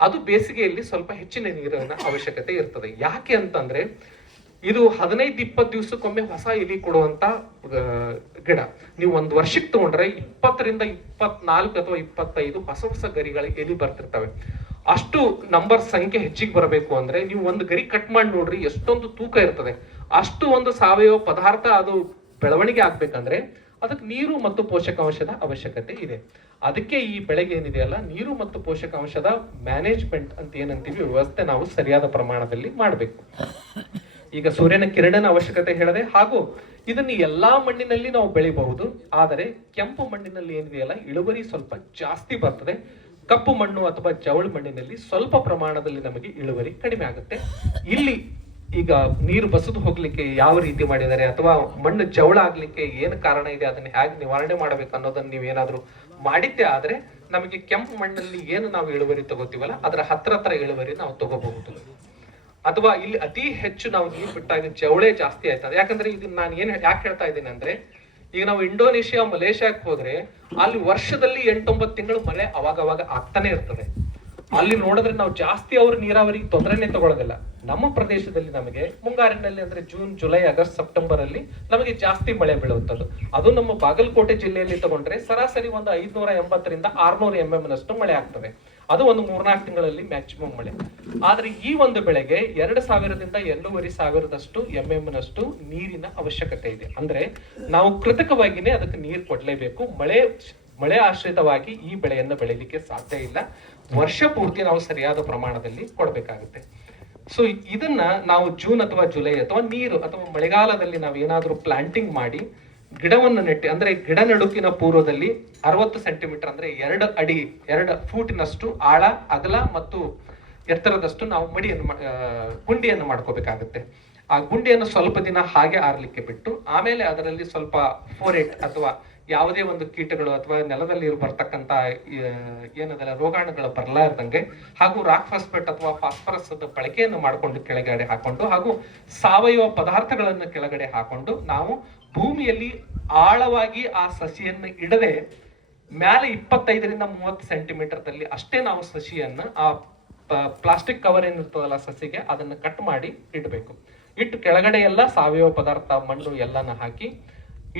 ಅದು ಬೇಸಿಗೆಯಲ್ಲಿ ಸ್ವಲ್ಪ ಹೆಚ್ಚಿನ ನೀರಿನ ಅವಶ್ಯಕತೆ ಇರ್ತದೆ. ಯಾಕೆ ಅಂತಂದ್ರೆ ಇದು 15-20 ದಿವಸಕ್ಕೊಮ್ಮೆ ಹೊಸ ಎಲಿ ಕೊಡುವಂತ ಗಿಡ. ನೀವು ಒಂದು ವರ್ಷಕ್ಕೆ ತಗೊಂಡ್ರೆ 20 ರಿಂದ 24 ಅಥವಾ 25 ಹೊಸ ಗರಿಗಳ ಎಲಿ ಬರ್ತಿರ್ತವೆ. ಅಷ್ಟು ನಂಬರ್ ಸಂಖ್ಯೆ ಹೆಚ್ಚಿಗೆ ಬರಬೇಕು ಅಂದ್ರೆ ನೀವು ಒಂದು ಗರಿ ಕಟ್ ಮಾಡಿ ನೋಡ್ರಿ, ಎಷ್ಟೊಂದು ತೂಕ ಇರ್ತದೆ. ಅಷ್ಟು ಒಂದು ಸಾವಯವ ಪದಾರ್ಥ ಅದು ಬೆಳವಣಿಗೆ ಆಗ್ಬೇಕಂದ್ರೆ ಅದಕ್ಕೆ ನೀರು ಮತ್ತು ಪೋಷಕಾಂಶದ ಅವಶ್ಯಕತೆ ಇದೆ. ಅದಕ್ಕೆ ಈ ಬೆಳೆಗೆ ಏನಿದೆಯಲ್ಲ, ನೀರು ಮತ್ತು ಪೋಷಕಾಂಶದ ಮ್ಯಾನೇಜ್ಮೆಂಟ್ ಅಂತ ಏನಂತೀವಿ, ವ್ಯವಸ್ಥೆ ನಾವು ಸರಿಯಾದ ಪ್ರಮಾಣದಲ್ಲಿ ಮಾಡಬೇಕು. ಈಗ ಸೂರ್ಯನ ಕಿರಣನ ಅವಶ್ಯಕತೆ ಹೇಳಿದೆ. ಹಾಗೂ ಇದನ್ನು ಎಲ್ಲಾ ಮಣ್ಣಿನಲ್ಲಿ ನಾವು ಬೆಳಿಬಹುದು. ಆದರೆ ಕೆಂಪು ಮಣ್ಣಿನಲ್ಲಿ ಏನಿದೆಯಲ್ಲ ಇಳುವರಿ ಸ್ವಲ್ಪ ಜಾಸ್ತಿ ಬರ್ತದೆ. ಕಪ್ಪು ಮಣ್ಣು ಅಥವಾ ಜವಳು ಮಣ್ಣಿನಲ್ಲಿ ಸ್ವಲ್ಪ ಪ್ರಮಾಣದಲ್ಲಿ ನಮಗೆ ಇಳುವರಿ ಕಡಿಮೆ ಆಗುತ್ತೆ. ಇಲ್ಲಿ ಈಗ ನೀರು ಬಸದು ಹೋಗ್ಲಿಕ್ಕೆ ಯಾವ ರೀತಿ ಮಾಡಿದ್ದಾರೆ ಅಥವಾ ಮಣ್ಣು ಜವಳ ಆಗ್ಲಿಕ್ಕೆ ಏನು ಕಾರಣ ಇದೆ, ಅದನ್ನ ಹೇಗೆ ನಿವಾರಣೆ ಮಾಡಬೇಕು ಅನ್ನೋದನ್ನ ನೀವೇನಾದ್ರೂ ಮಾಡಿದ್ದೆ ಆದ್ರೆ ನಮಗೆ ಕೆಂಪು ಮಣ್ಣಲ್ಲಿ ಏನು ನಾವು ಇಳುವರಿ ತಗೋತೀವಲ್ಲ ಅದರ ಹತ್ರ ಇಳುವರಿ ನಾವು ತಗೋಬಹುದು. ಅಥವಾ ಇಲ್ಲಿ ಅತಿ ಹೆಚ್ಚು ನಾವು ನೀರು ಬಿಟ್ಟಾಗ ಜವಳೆ ಜಾಸ್ತಿ ಆಯ್ತದೆ. ಯಾಕಂದ್ರೆ ಇದನ್ನ ನಾನು ಯಾಕೆ ಹೇಳ್ತಾ ಇದ್ದೀನಿ ಅಂದ್ರೆ, ಈಗ ನಾವು ಇಂಡೋನೇಷಿಯಾ ಮಲೇಷ್ಯಾಕ್ಕೆ ಹೋದ್ರೆ ಅಲ್ಲಿ ವರ್ಷದಲ್ಲಿ 8-9 ತಿಂಗಳು ಮಳೆ ಅವಾಗ ಆಗ್ತಾನೆ ಇರ್ತದೆ. ಅಲ್ಲಿ ನೋಡಿದ್ರೆ ನಾವು ಜಾಸ್ತಿ ಅವ್ರ ನೀರಾವರಿಗೆ ತೊಂದರೆನೆ ತಗೊಳ್ಳೋದಿಲ್ಲ. ನಮ್ಮ ಪ್ರದೇಶದಲ್ಲಿ ನಮಗೆ ಮುಂಗಾರಿನಲ್ಲಿ ಅಂದ್ರೆ ಜೂನ್, ಜುಲೈ, ಆಗಸ್ಟ್, ಸೆಪ್ಟೆಂಬರ್ ಅಲ್ಲಿ ನಮಗೆ ಜಾಸ್ತಿ ಮಳೆ ಬೀಳುತ್ತದೆ. ಅದು ನಮ್ಮ ಬಾಗಲಕೋಟೆ ಜಿಲ್ಲೆಯಲ್ಲಿ ತಗೊಂಡ್ರೆ ಸರಾಸರಿ ಒಂದು 580 ರಿಂದ 600 mm ನಷ್ಟು ಮಳೆ ಆಗ್ತದೆ. ಅದು ಒಂದು 3-4 ತಿಂಗಳಲ್ಲಿ ಮ್ಯಾಕ್ಸಿಮಮ್ ಮಳೆ. ಆದ್ರೆ ಈ ಒಂದು ಬೆಳೆಗೆ 2000 ದಿಂದ 2500 mm ನಷ್ಟು ನೀರಿನ ಅವಶ್ಯಕತೆ ಇದೆ. ಅಂದ್ರೆ ನಾವು ಕೃತಕವಾಗಿನೇ ಅದಕ್ಕೆ ನೀರು ಕೊಡ್ಲೇಬೇಕು. ಮಳೆ ಆಶ್ರಿತವಾಗಿ ಈ ಬೆಳೆಯನ್ನು ಬೆಳಿಲಿಕ್ಕೆ ಸಾಧ್ಯ ಇಲ್ಲ. ವರ್ಷ ಪೂರ್ತಿ ನಾವು ಸರಿಯಾದ ಪ್ರಮಾಣದಲ್ಲಿ ಕೊಡ್ಬೇಕಾಗುತ್ತೆ. ಸೊ ಇದನ್ನ ನಾವು ಜೂನ್ ಅಥವಾ ಜುಲೈ ಅಥವಾ ನೀರು ಅಥವಾ ಮಳೆಗಾಲದಲ್ಲಿ ನಾವು ಏನಾದ್ರೂ ಪ್ಲಾಂಟಿಂಗ್ ಮಾಡಿ ಗಿಡವನ್ನು ನೆಟ್ಟಿ, ಅಂದ್ರೆ ಗಿಡ ನಡುಕಿನ ಪೂರ್ವದಲ್ಲಿ 60 ಸೆಂಟಿಮೀಟರ್ ಅಂದ್ರೆ 2 ಫೂಟಿನಷ್ಟು ಆಳ, ಅಗಲ ಮತ್ತು ಎತ್ತರದಷ್ಟು ನಾವು ಗುಂಡಿಯನ್ನು ಮಾಡ್ಕೋಬೇಕಾಗುತ್ತೆ. ಆ ಗುಂಡಿಯನ್ನು ಸ್ವಲ್ಪ ದಿನ ಹಾಗೆ ಆರ್ಲಿಕ್ಕೆ ಬಿಟ್ಟು ಆಮೇಲೆ ಅದರಲ್ಲಿ ಸ್ವಲ್ಪ ಫೋರೇಟ್ ಅಥವಾ ಯಾವುದೇ ಒಂದು ಕೀಟಗಳು ಅಥವಾ ನೆಲದಲ್ಲಿ ಬರ್ತಕ್ಕಂತ ಏನದಲ್ಲ ರೋಗಾಣುಗಳು ಬರಲಾರ್ದಂಗೆ ಹಾಗೂ ರಾಕ್ ಫಾಸ್ಫೇಟ್ ಅಥವಾ ಫಾಸ್ಫರಸ್ ಬಳಕೆಯನ್ನು ಮಾಡಿಕೊಂಡು ಕೆಳಗಡೆ ಹಾಕೊಂಡು ಹಾಗೂ ಸಾವಯವ ಪದಾರ್ಥಗಳನ್ನು ಕೆಳಗಡೆ ಹಾಕೊಂಡು ನಾವು ಭೂಮಿಯಲ್ಲಿ ಆಳವಾಗಿ ಆ ಸಸಿಯನ್ನು ಇಡದೆ ಮೇಲೆ 25 ರಿಂದ 30 ಸೆಂಟಿಮೀಟರ್ದಲ್ಲಿ ಅಷ್ಟೇ ನಾವು ಸಸಿಯನ್ನ ಆ ಪ್ಲಾಸ್ಟಿಕ್ ಕವರ್ ಏನಿರ್ತದಲ್ಲ ಸಸಿಗೆ ಅದನ್ನ ಕಟ್ ಮಾಡಿ ಇಡಬೇಕು. ಇಟ್ಟು ಕೆಳಗಡೆ ಎಲ್ಲ ಸಾವಯವ ಪದಾರ್ಥ ಮಣ್ಣು ಎಲ್ಲಾನ ಹಾಕಿ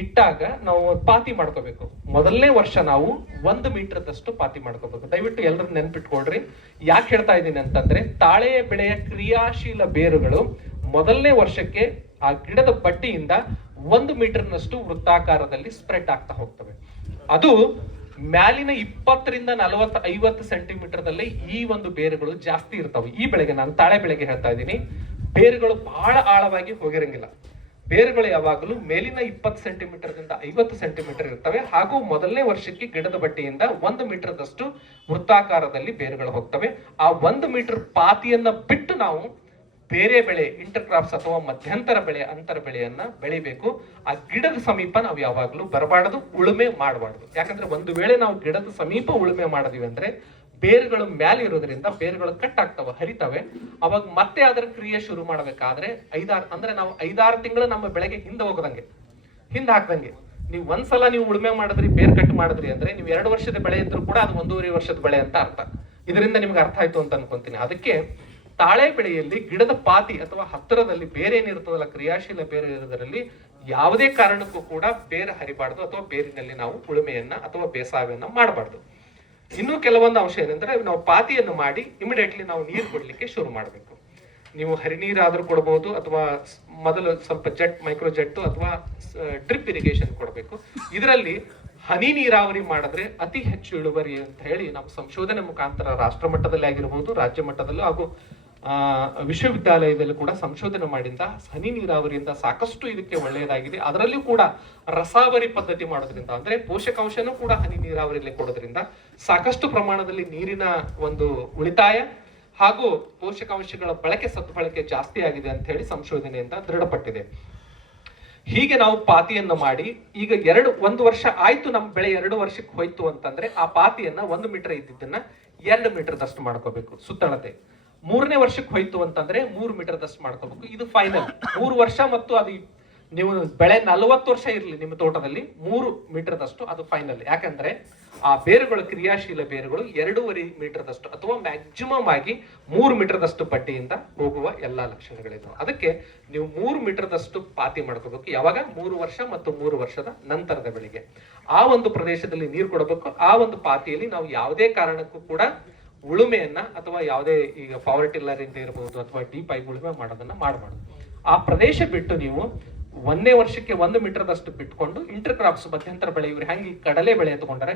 ಇಟ್ಟಾಗ ನಾವು ಪಾತಿ ಮಾಡ್ಕೋಬೇಕು. ಮೊದಲನೇ ವರ್ಷ ನಾವು 1 ಮೀಟರ್ದಷ್ಟು ಪಾತಿ ಮಾಡ್ಕೋಬೇಕು. ದಯವಿಟ್ಟು ಎಲ್ಲರೂ ನೆನ್ಪಿಟ್ಕೊಳ್ರಿ. ಯಾಕೆ ಹೇಳ್ತಾ ಇದ್ದೀನಿ ಅಂತಂದ್ರೆ, ತಾಳೆ ಬೆಳೆಯ ಕ್ರಿಯಾಶೀಲ ಬೇರುಗಳು ಮೊದಲನೇ ವರ್ಷಕ್ಕೆ ಆ ಗಿಡದ ಬಡ್ಡಿಯಿಂದ 1 ಮೀಟರ್ನಷ್ಟು ವೃತ್ತಾಕಾರದಲ್ಲಿ ಸ್ಪ್ರೆಡ್ ಆಗ್ತಾ ಹೋಗ್ತವೆ. ಅದು ಮ್ಯಾಲಿನ 20 ರಿಂದ 40-50 ಸೆಂಟಿಮೀಟರ್ದಲ್ಲೇ ಈ ಒಂದು ಬೇರುಗಳು ಜಾಸ್ತಿ ಇರ್ತವೆ. ಈ ಬೆಳೆಗೆ, ನಾನು ತಾಳೆ ಬೆಳೆಗೆ ಹೇಳ್ತಾ ಇದ್ದೀನಿ, ಬೇರುಗಳು ಬಹಳ ಆಳವಾಗಿ ಹೋಗಿರಂಗಿಲ್ಲ. ಬೇರುಗಳು ಯಾವಾಗಲೂ ಮೇಲಿನ 20 ಸೆಂಟಿಮೀಟರ್ದಿಂದ 50 ಸೆಂಟಿಮೀಟರ್ ಇರ್ತವೆ. ಹಾಗೂ ಮೊದಲನೇ ವರ್ಷಕ್ಕೆ ಗಿಡದ ಬಡ್ಡಿಯಿಂದ 1 ಮೀಟರ್ದಷ್ಟು ವೃತ್ತಾಕಾರದಲ್ಲಿ ಬೇರುಗಳು ಹೋಗ್ತವೆ. ಆ 1 ಮೀಟರ್ ಪಾತಿಯನ್ನ ಬಿಟ್ಟು ನಾವು ಬೇರೆ ಬೆಳೆ, ಇಂಟರ್ ಕ್ರಾಪ್ಸ್ ಅಥವಾ ಮಧ್ಯಂತರ ಬೆಳೆ, ಅಂತರ ಬೆಳೆಯನ್ನ ಬೆಳಿಬೇಕು. ಆ ಗಿಡದ ಸಮೀಪ ನಾವು ಯಾವಾಗಲೂ ಬರಬಾರದು, ಉಳುಮೆ ಮಾಡಬಾರ್ದು. ಯಾಕಂದ್ರೆ ಒಂದು ವೇಳೆ ನಾವು ಗಿಡದ ಸಮೀಪ ಉಳುಮೆ ಮಾಡಿದ್ವಿ ಅಂದ್ರೆ ಬೇರುಗಳು ಮ್ಯಾಲೆ ಇರೋದ್ರಿಂದ ಬೇರುಗಳು ಕಟ್ ಆಗ್ತವೆ, ಹರಿತವೆ. ಅವಾಗ ಮತ್ತೆ ಅದರ ಕ್ರಿಯೆ ಶುರು ಮಾಡಬೇಕಾದ್ರೆ 5-6 ತಿಂಗಳು ನಮ್ಮ ಬೆಳೆಗೆ ಹಿಂದೆ ಹಾಕ್ದಂಗೆ. ನೀವು ಒಂದ್ಸಲ ನೀವು ಉಳುಮೆ ಮಾಡಿದ್ರಿ, ಬೇರ್ ಕಟ್ ಮಾಡಿದ್ರಿ ಅಂದ್ರೆ ನೀವು 2 ವರ್ಷದ ಬೆಳೆ ಇದ್ರು ಕೂಡ ಅದು 1.5 ವರ್ಷದ ಬೆಳೆ ಅಂತ ಅರ್ಥ. ಇದರಿಂದ ನಿಮ್ಗೆ ಅರ್ಥ ಆಯ್ತು ಅಂತ ಅನ್ಕೊಂತೀನಿ. ಅದಕ್ಕೆ ತಾಳೆ ಬೆಳೆಯಲ್ಲಿ ಗಿಡದ ಪಾತಿ ಅಥವಾ ಹತ್ತಿರದಲ್ಲಿ ಬೇರೆ ಏನಿರ್ತದಲ್ಲ, ಕ್ರಿಯಾಶೀಲ ಬೇರೆ ಇರೋದರಲ್ಲಿ ಯಾವುದೇ ಕಾರಣಕ್ಕೂ ಕೂಡ ಬೇರೆ ಹರಿಬಾರ್ದು ಅಥವಾ ಬೇರಿನಲ್ಲಿ ನಾವು ಉಳುಮೆಯನ್ನ ಅಥವಾ ಬೇಸಾಯವನ್ನ ಮಾಡಬಾರ್ದು. ಇನ್ನೂ ಕೆಲವೊಂದು ಅಂಶ ಏನಂದ್ರೆ, ನಾವು ಪಾತಿಯನ್ನು ಮಾಡಿ ಇಮಿಡಿಯೇಟ್ಲಿ ನಾವು ನೀರು ಕೊಡ್ಲಿಕ್ಕೆ ಶುರು ಮಾಡಬೇಕು. ನೀವು ಹರಿ ನೀರಾದ್ರೂ ಕೊಡಬಹುದು, ಅಥವಾ ಮೊದಲು ಸ್ವಲ್ಪ ಮೈಕ್ರೋ ಜೆಟ್ ಅಥವಾ ಡ್ರಿಪ್ ಇರಿಗೇಷನ್ ಕೊಡಬೇಕು. ಇದರಲ್ಲಿ ಹನಿ ನೀರಾವರಿ ಮಾಡಿದ್ರೆ ಅತಿ ಹೆಚ್ಚು ಇಳುವರಿ ಅಂತ ಹೇಳಿ ನಮ್ಮ ಸಂಶೋಧನೆ ಮುಖಾಂತರ ರಾಷ್ಟ್ರ ಮಟ್ಟದಲ್ಲಿ ಆಗಿರ್ಬೋದು, ರಾಜ್ಯ ಮಟ್ಟದಲ್ಲೂ ಹಾಗೂ ವಿಶ್ವವಿದ್ಯಾಲಯದಲ್ಲಿ ಕೂಡ ಸಂಶೋಧನೆ ಮಾಡಿದ ಹನಿ ನೀರಾವರಿಯಿಂದ ಸಾಕಷ್ಟು ಇದಕ್ಕೆ ಒಳ್ಳೆಯದಾಗಿದೆ. ಅದರಲ್ಲಿಯೂ ಕೂಡ ರಸಾವರಿ ಪದ್ಧತಿ ಮಾಡೋದ್ರಿಂದ, ಅಂದ್ರೆ ಪೋಷಕಾಂಶನೂ ಕೂಡ ಹನಿ ನೀರಾವರಿಯಲ್ಲಿ ಕೊಡೋದ್ರಿಂದ ಸಾಕಷ್ಟು ಪ್ರಮಾಣದಲ್ಲಿ ನೀರಿನ ಒಂದು ಉಳಿತಾಯ ಹಾಗೂ ಪೋಷಕಾಂಶಗಳ ಸದ್ಬಳಕೆ ಜಾಸ್ತಿ ಆಗಿದೆ ಅಂತ ಹೇಳಿ ಸಂಶೋಧನೆಯಿಂದ ದೃಢಪಟ್ಟಿದೆ. ಹೀಗೆ ನಾವು ಪಾತಿಯನ್ನು ಮಾಡಿ ಈಗ 1 ವರ್ಷ ಆಯ್ತು, ನಮ್ಮ ಬೆಳೆ 2 ವರ್ಷಕ್ಕೆ ಹೋಯ್ತು ಅಂತಂದ್ರೆ ಆ ಪಾತಿಯನ್ನ 1 ಮೀಟರ್ ಇದ್ದಿದ್ದನ್ನ 2 ಮೀಟರ್ದಷ್ಟು ಮಾಡ್ಕೋಬೇಕು ಸುತ್ತಳತೆ. 3ನೇ ವರ್ಷಕ್ಕೆ ಹೋಯ್ತು ಅಂತಂದ್ರೆ 3 ಮೀಟರ್ದಷ್ಟು ಮಾಡ್ಕೋಬೇಕು. ಇದು ಫೈನಲ್ 3 ವರ್ಷ. ಮತ್ತು ಅದು ನೀವು ಬೆಳೆ 40 ವರ್ಷ ಇರಲಿ ನಿಮ್ಮ ತೋಟದಲ್ಲಿ, 3 ಮೀಟರ್ದಷ್ಟು ಅದು ಫೈನಲ್. ಯಾಕಂದ್ರೆ ಆ ಬೇರುಗಳು, ಕ್ರಿಯಾಶೀಲ ಬೇರುಗಳು 2.5 ಮೀಟರ್ದಷ್ಟು ಅಥವಾ ಮ್ಯಾಕ್ಸಿಮಮ್ ಆಗಿ 3 ಮೀಟರ್ದಷ್ಟು ಬಡ್ಡಿಯಿಂದ ಹೋಗುವ ಎಲ್ಲಾ ಲಕ್ಷಣಗಳಿದಾವೆ. ಅದಕ್ಕೆ ನೀವು 3 ಮೀಟರ್ದಷ್ಟು ಪಾತಿ ಮಾಡ್ಕೋಬೇಕು. ಯಾವಾಗ? 3 ವರ್ಷ ಮತ್ತು 3 ವರ್ಷದ ನಂತರದ ಬೆಳೆಗೆ ಆ ಒಂದು ಪ್ರದೇಶದಲ್ಲಿ ನೀರು ಕೊಡಬೇಕು. ಆ ಒಂದು ಪಾತಿಯಲ್ಲಿ ನಾವು ಯಾವುದೇ ಕಾರಣಕ್ಕೂ ಕೂಡ ಉಳುಮೆಯನ್ನ ಅಥವಾ ಯಾವುದೇ ಈಗ ಪವರ್ ಟಿಲ್ಲರ್ ಇಂದ ಇರಬಹುದು ಅಥವಾ ಡೀಪ್ ಆಗಿ ಉಳುಮೆ ಮಾಡೋದನ್ನ ಮಾಡಬಾರ್ದು. ಆ ಪ್ರದೇಶ ಬಿಟ್ಟು ನೀವು 1ನೇ ವರ್ಷಕ್ಕೆ 1 ಮೀಟರ್ದಷ್ಟು ಬಿಟ್ಕೊಂಡು ಇಂಟರ್ ಕ್ರಾಪ್ಸ್, ಮಧ್ಯಂತರ ಬೆಳೆ, ಇವ್ರು ಹೆಂಗೆ ಕಡಲೆ ಬೆಳೆ ತಗೊಂಡ್ರೆ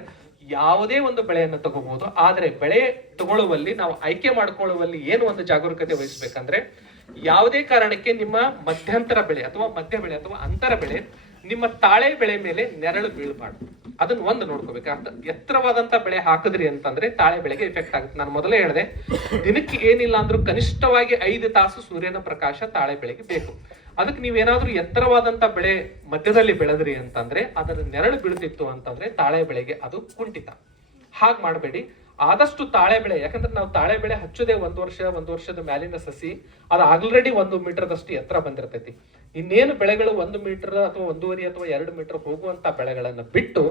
ಯಾವುದೇ ಒಂದು ಬೆಳೆಯನ್ನು ತಗೋಬಹುದು. ಆದ್ರೆ ಬೆಳೆ ತಗೊಳ್ಳುವಲ್ಲಿ ನಾವು ಆಯ್ಕೆ ಮಾಡ್ಕೊಳ್ಳುವಲ್ಲಿ ಏನು ಒಂದು ಜಾಗರೂಕತೆ ವಹಿಸ್ಬೇಕಂದ್ರೆ, ಯಾವುದೇ ಕಾರಣಕ್ಕೆ ನಿಮ್ಮ ಮಧ್ಯಂತರ ಬೆಳೆ ಅಥವಾ ಮಧ್ಯ ಬೆಳೆ ಅಥವಾ ಅಂತರ ಬೆಳೆ ನಿಮ್ಮ ತಾಳೆ ಬೆಳೆ ಮೇಲೆ ನೆರಳು ಬೀಳಬಾರ್ದು. ಅದನ್ನ ಒಂದು ನೋಡ್ಕೋಬೇಕು. ಎತ್ತರವಾದಂತ ಬೆಳೆ ಹಾಕಿದ್ರಿ ಅಂತಂದ್ರೆ ತಾಳೆ ಬೆಳೆಗೆ ಎಫೆಕ್ಟ್ ಆಗುತ್ತೆ. ನಾನು ಮೊದಲೇ ಹೇಳಿದೆ, ದಿನಕ್ಕೆ ಏನಿಲ್ಲ ಅಂದ್ರೂ ಕನಿಷ್ಠವಾಗಿ 5 ತಾಸು ಸೂರ್ಯನ ಪ್ರಕಾಶ ತಾಳೆ ಬೆಳೆಗೆ ಬೇಕು. ಅದಕ್ಕೆ ನೀವೇನಾದ್ರೂ ಎತ್ತರವಾದಂತ ಬೆಳೆ ಮಧ್ಯದಲ್ಲಿ ಬೆಳೆದ್ರಿ ಅಂತಂದ್ರೆ ಅದರ ನೆರಳು ಬೀಳ್ತಿತ್ತು ಅಂತಂದ್ರೆ ತಾಳೆ ಬೆಳೆಗೆ ಅದು ಕುಂಠಿತ. ಹಾಗೆ ಮಾಡಬೇಡಿ. ಆದಷ್ಟು ತಾಳೆ ಬೆಳೆ, ಯಾಕಂದ್ರೆ ನಾವು ತಾಳೆ ಬೆಳೆ ಹಚ್ಚೋದೇ 1 ವರ್ಷದ ಮ್ಯಾಲಿನ ಸಸಿ, ಅದು ಆಲ್ರೆಡಿ 1 ಮೀಟರ್ದಷ್ಟು ಎತ್ತರ ಬಂದಿರ್ತೈತಿ. ಇನ್ನೇನು ಬೆಳೆಗಳು 1 ಮೀಟರ್ ಅಥವಾ 1.5 ಅಥವಾ 2 ಮೀಟರ್ ಹೋಗುವಂತ ಬೆಳೆಗಳನ್ನ ಬಿಟ್ಟು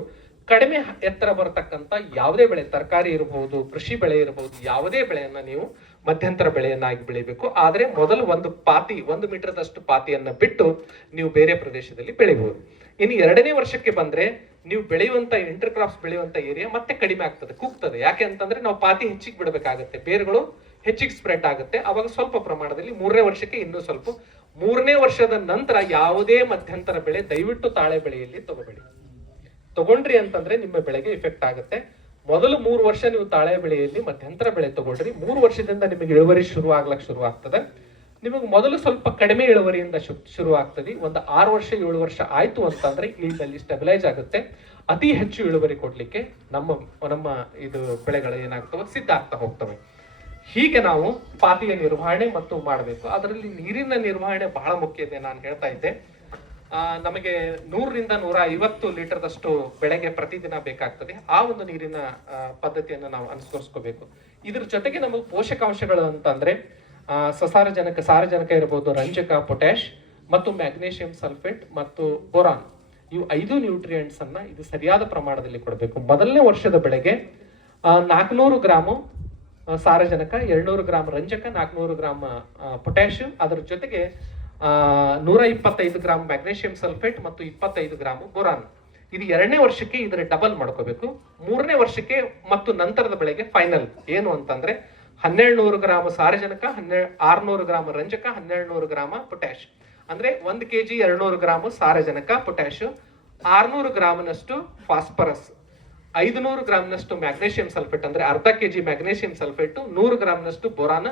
ಕಡಿಮೆ ಎತ್ತರ ಬರತಕ್ಕಂತ ಯಾವುದೇ ಬೆಳೆ, ತರಕಾರಿ ಇರಬಹುದು, ಕೃಷಿ ಬೆಳೆ ಇರಬಹುದು, ಯಾವುದೇ ಬೆಳೆಯನ್ನ ನೀವು ಮಧ್ಯಂತರ ಬೆಳೆಯನ್ನಾಗಿ ಬೆಳಿಬೇಕು. ಆದ್ರೆ ಮೊದಲು 1 ಮೀಟರ್ದಷ್ಟು ಪಾತಿಯನ್ನ ಬಿಟ್ಟು ನೀವು ಬೇರೆ ಪ್ರದೇಶದಲ್ಲಿ ಬೆಳಿಬಹುದು. ಇನ್ನು 2ನೇ ವರ್ಷಕ್ಕೆ ಬಂದ್ರೆ ನೀವು ಬೆಳೆಯುವಂತ ಇಂಟರ್ ಕ್ರಾಪ್ಸ್ ಬೆಳೆಯುವಂತ ಏರಿಯಾ ಮತ್ತೆ ಕಡಿಮೆ ಆಗ್ತದೆ, ಕುಗ್ತದೆ. ಯಾಕೆ ಅಂತಂದ್ರೆ ನಾವು ಪಾತಿ ಹೆಚ್ಚಿಗೆ ಬಿಡಬೇಕಾಗುತ್ತೆ, ಬೇರುಗಳು ಹೆಚ್ಚಿಗೆ ಸ್ಪ್ರೆಡ್ ಆಗುತ್ತೆ. ಅವಾಗ ಸ್ವಲ್ಪ ಪ್ರಮಾಣದಲ್ಲಿ 3ನೇ ವರ್ಷಕ್ಕೆ ಇನ್ನೂ ಸ್ವಲ್ಪ. 3ನೇ ವರ್ಷದ ನಂತರ ಯಾವುದೇ ಮಧ್ಯಂತರ ಬೆಳೆ ದಯವಿಟ್ಟು ತಾಳೆ ಬೆಳೆಯಲ್ಲಿ ತಗೊಂಡ್ರಿ ಅಂತಂದ್ರೆ ನಿಮ್ಮ ಬೆಳೆಗೆ ಇಫೆಕ್ಟ್ ಆಗುತ್ತೆ. ಮೊದಲು 3 ವರ್ಷ ನೀವು ತಾಳೆ ಬೆಳೆಯಲ್ಲಿ ಮಧ್ಯಂತರ ಬೆಳೆ ತಗೊಂಡ್ರಿ, 3 ವರ್ಷದಿಂದ ನಿಮಗೆ ಇಳುವರಿ ಶುರು ಆಗ್ತದೆ. ನಿಮಗೆ ಮೊದಲು ಸ್ವಲ್ಪ ಕಡಿಮೆ ಇಳುವರಿಯಿಂದ ಶುರು ಆಗ್ತದೆ. ಒಂದು 6 ವರ್ಷ 7 ವರ್ಷ ಆಯ್ತು ಅಂತಂದ್ರೆ ಇಲ್ಲಿ ಸ್ಟೆಬಿಲೈಸ್ ಆಗುತ್ತೆ. ಅತಿ ಹೆಚ್ಚು ಇಳುವರಿ ಕೊಡ್ಲಿಕ್ಕೆ ನಮ್ಮ ಇದು ಬೆಳೆಗಳು ಏನಾಗ್ತವೆ, ಸಿದ್ಧ ಆಗ್ತಾ ಹೋಗ್ತವೆ. ಹೀಗೆ ನಾವು ಪಾತಿಯ ನಿರ್ವಹಣೆ ಮತ್ತು ಮಾಡಬೇಕು. ಅದರಲ್ಲಿ ನೀರಿನ ನಿರ್ವಹಣೆ ಬಹಳ ಮುಖ್ಯ ಇದೆ. ನಾನು ಹೇಳ್ತಾ ಇದ್ದೆ, ನಮಗೆ 100 ರಿಂದ 150 ಲೀಟರ್ದಷ್ಟು ಬೆಳೆಗೆ ಪ್ರತಿದಿನ ಬೇಕಾಗ್ತದೆ. ಆ ಒಂದು ನೀರಿನ ಪದ್ಧತಿಯನ್ನು ನಾವು ಅನುಸರಿಸ್ಕೋಬೇಕು. ಇದ್ರ ಜೊತೆಗೆ ನಮಗೆ ಪೋಷಕಾಂಶಗಳು ಅಂತಂದ್ರೆ ಸಾರಜನಕ ಇರಬಹುದು, ರಂಜಕ, ಪೊಟ್ಯಾಶ್ ಮತ್ತು ಮ್ಯಾಗ್ನೇಷಿಯಂ ಸಲ್ಫೇಟ್ ಮತ್ತು ಬೋರಾನ್, ಇವು 5 ನ್ಯೂಟ್ರಿಯೆಂಟ್ಸ್ ಅನ್ನ ಇದು ಸರಿಯಾದ ಪ್ರಮಾಣದಲ್ಲಿ ಕೊಡಬೇಕು. ಮೊದಲನೇ ವರ್ಷದ ಬೆಳೆಗೆ 400 ಗ್ರಾಮು ಸಾರಜನಕ, 200 ಗ್ರಾಂ ರಂಜಕ, 400 ಗ್ರಾಂ ಪೊಟ್ಯಾಷ್, ಅದರ ಜೊತೆಗೆ 125 ಗ್ರಾಂ ಮ್ಯಾಗ್ನೇಷಿಯಂ ಸಲ್ಫೇಟ್ ಮತ್ತು 25 ಗ್ರಾಂ ಬೋರಾನ್. ಇದು 2ನೇ ವರ್ಷಕ್ಕೆ ಇದರ ಡಬಲ್ ಮಾಡ್ಕೋಬೇಕು. 3ನೇ ವರ್ಷಕ್ಕೆ ಮತ್ತು ನಂತರದ ಬೆಳೆಗೆ ಫೈನಲ್ ಏನು ಅಂತಂದ್ರೆ 1200 ಗ್ರಾಂ ಸಾರಜನಕ, 600 ಗ್ರಾಂ ರಂಜಕ, 1200 ಗ್ರಾಂ ಪೊಟ್ಯಾಷ್. ಅಂದ್ರೆ 1 kg 200 ಗ್ರಾಂ ಸಾರಜನಕ ಪೊಟ್ಯಾಷ್, 600 ಗ್ರಾಂನಷ್ಟು ಫಾಸ್ಫರಸ್, 500 ಗ್ರಾಂನಷ್ಟು ಮ್ಯಾಗ್ನೇಷಿಯಂ ಸಲ್ಫೇಟ್ ಅಂದ್ರೆ ಅರ್ಧ kg ಮ್ಯಾಗ್ನೇಷಿಯಂ ಸಲ್ಫೇಟ್, 100 ಗ್ರಾಂನಷ್ಟು ಬೋರಾನ್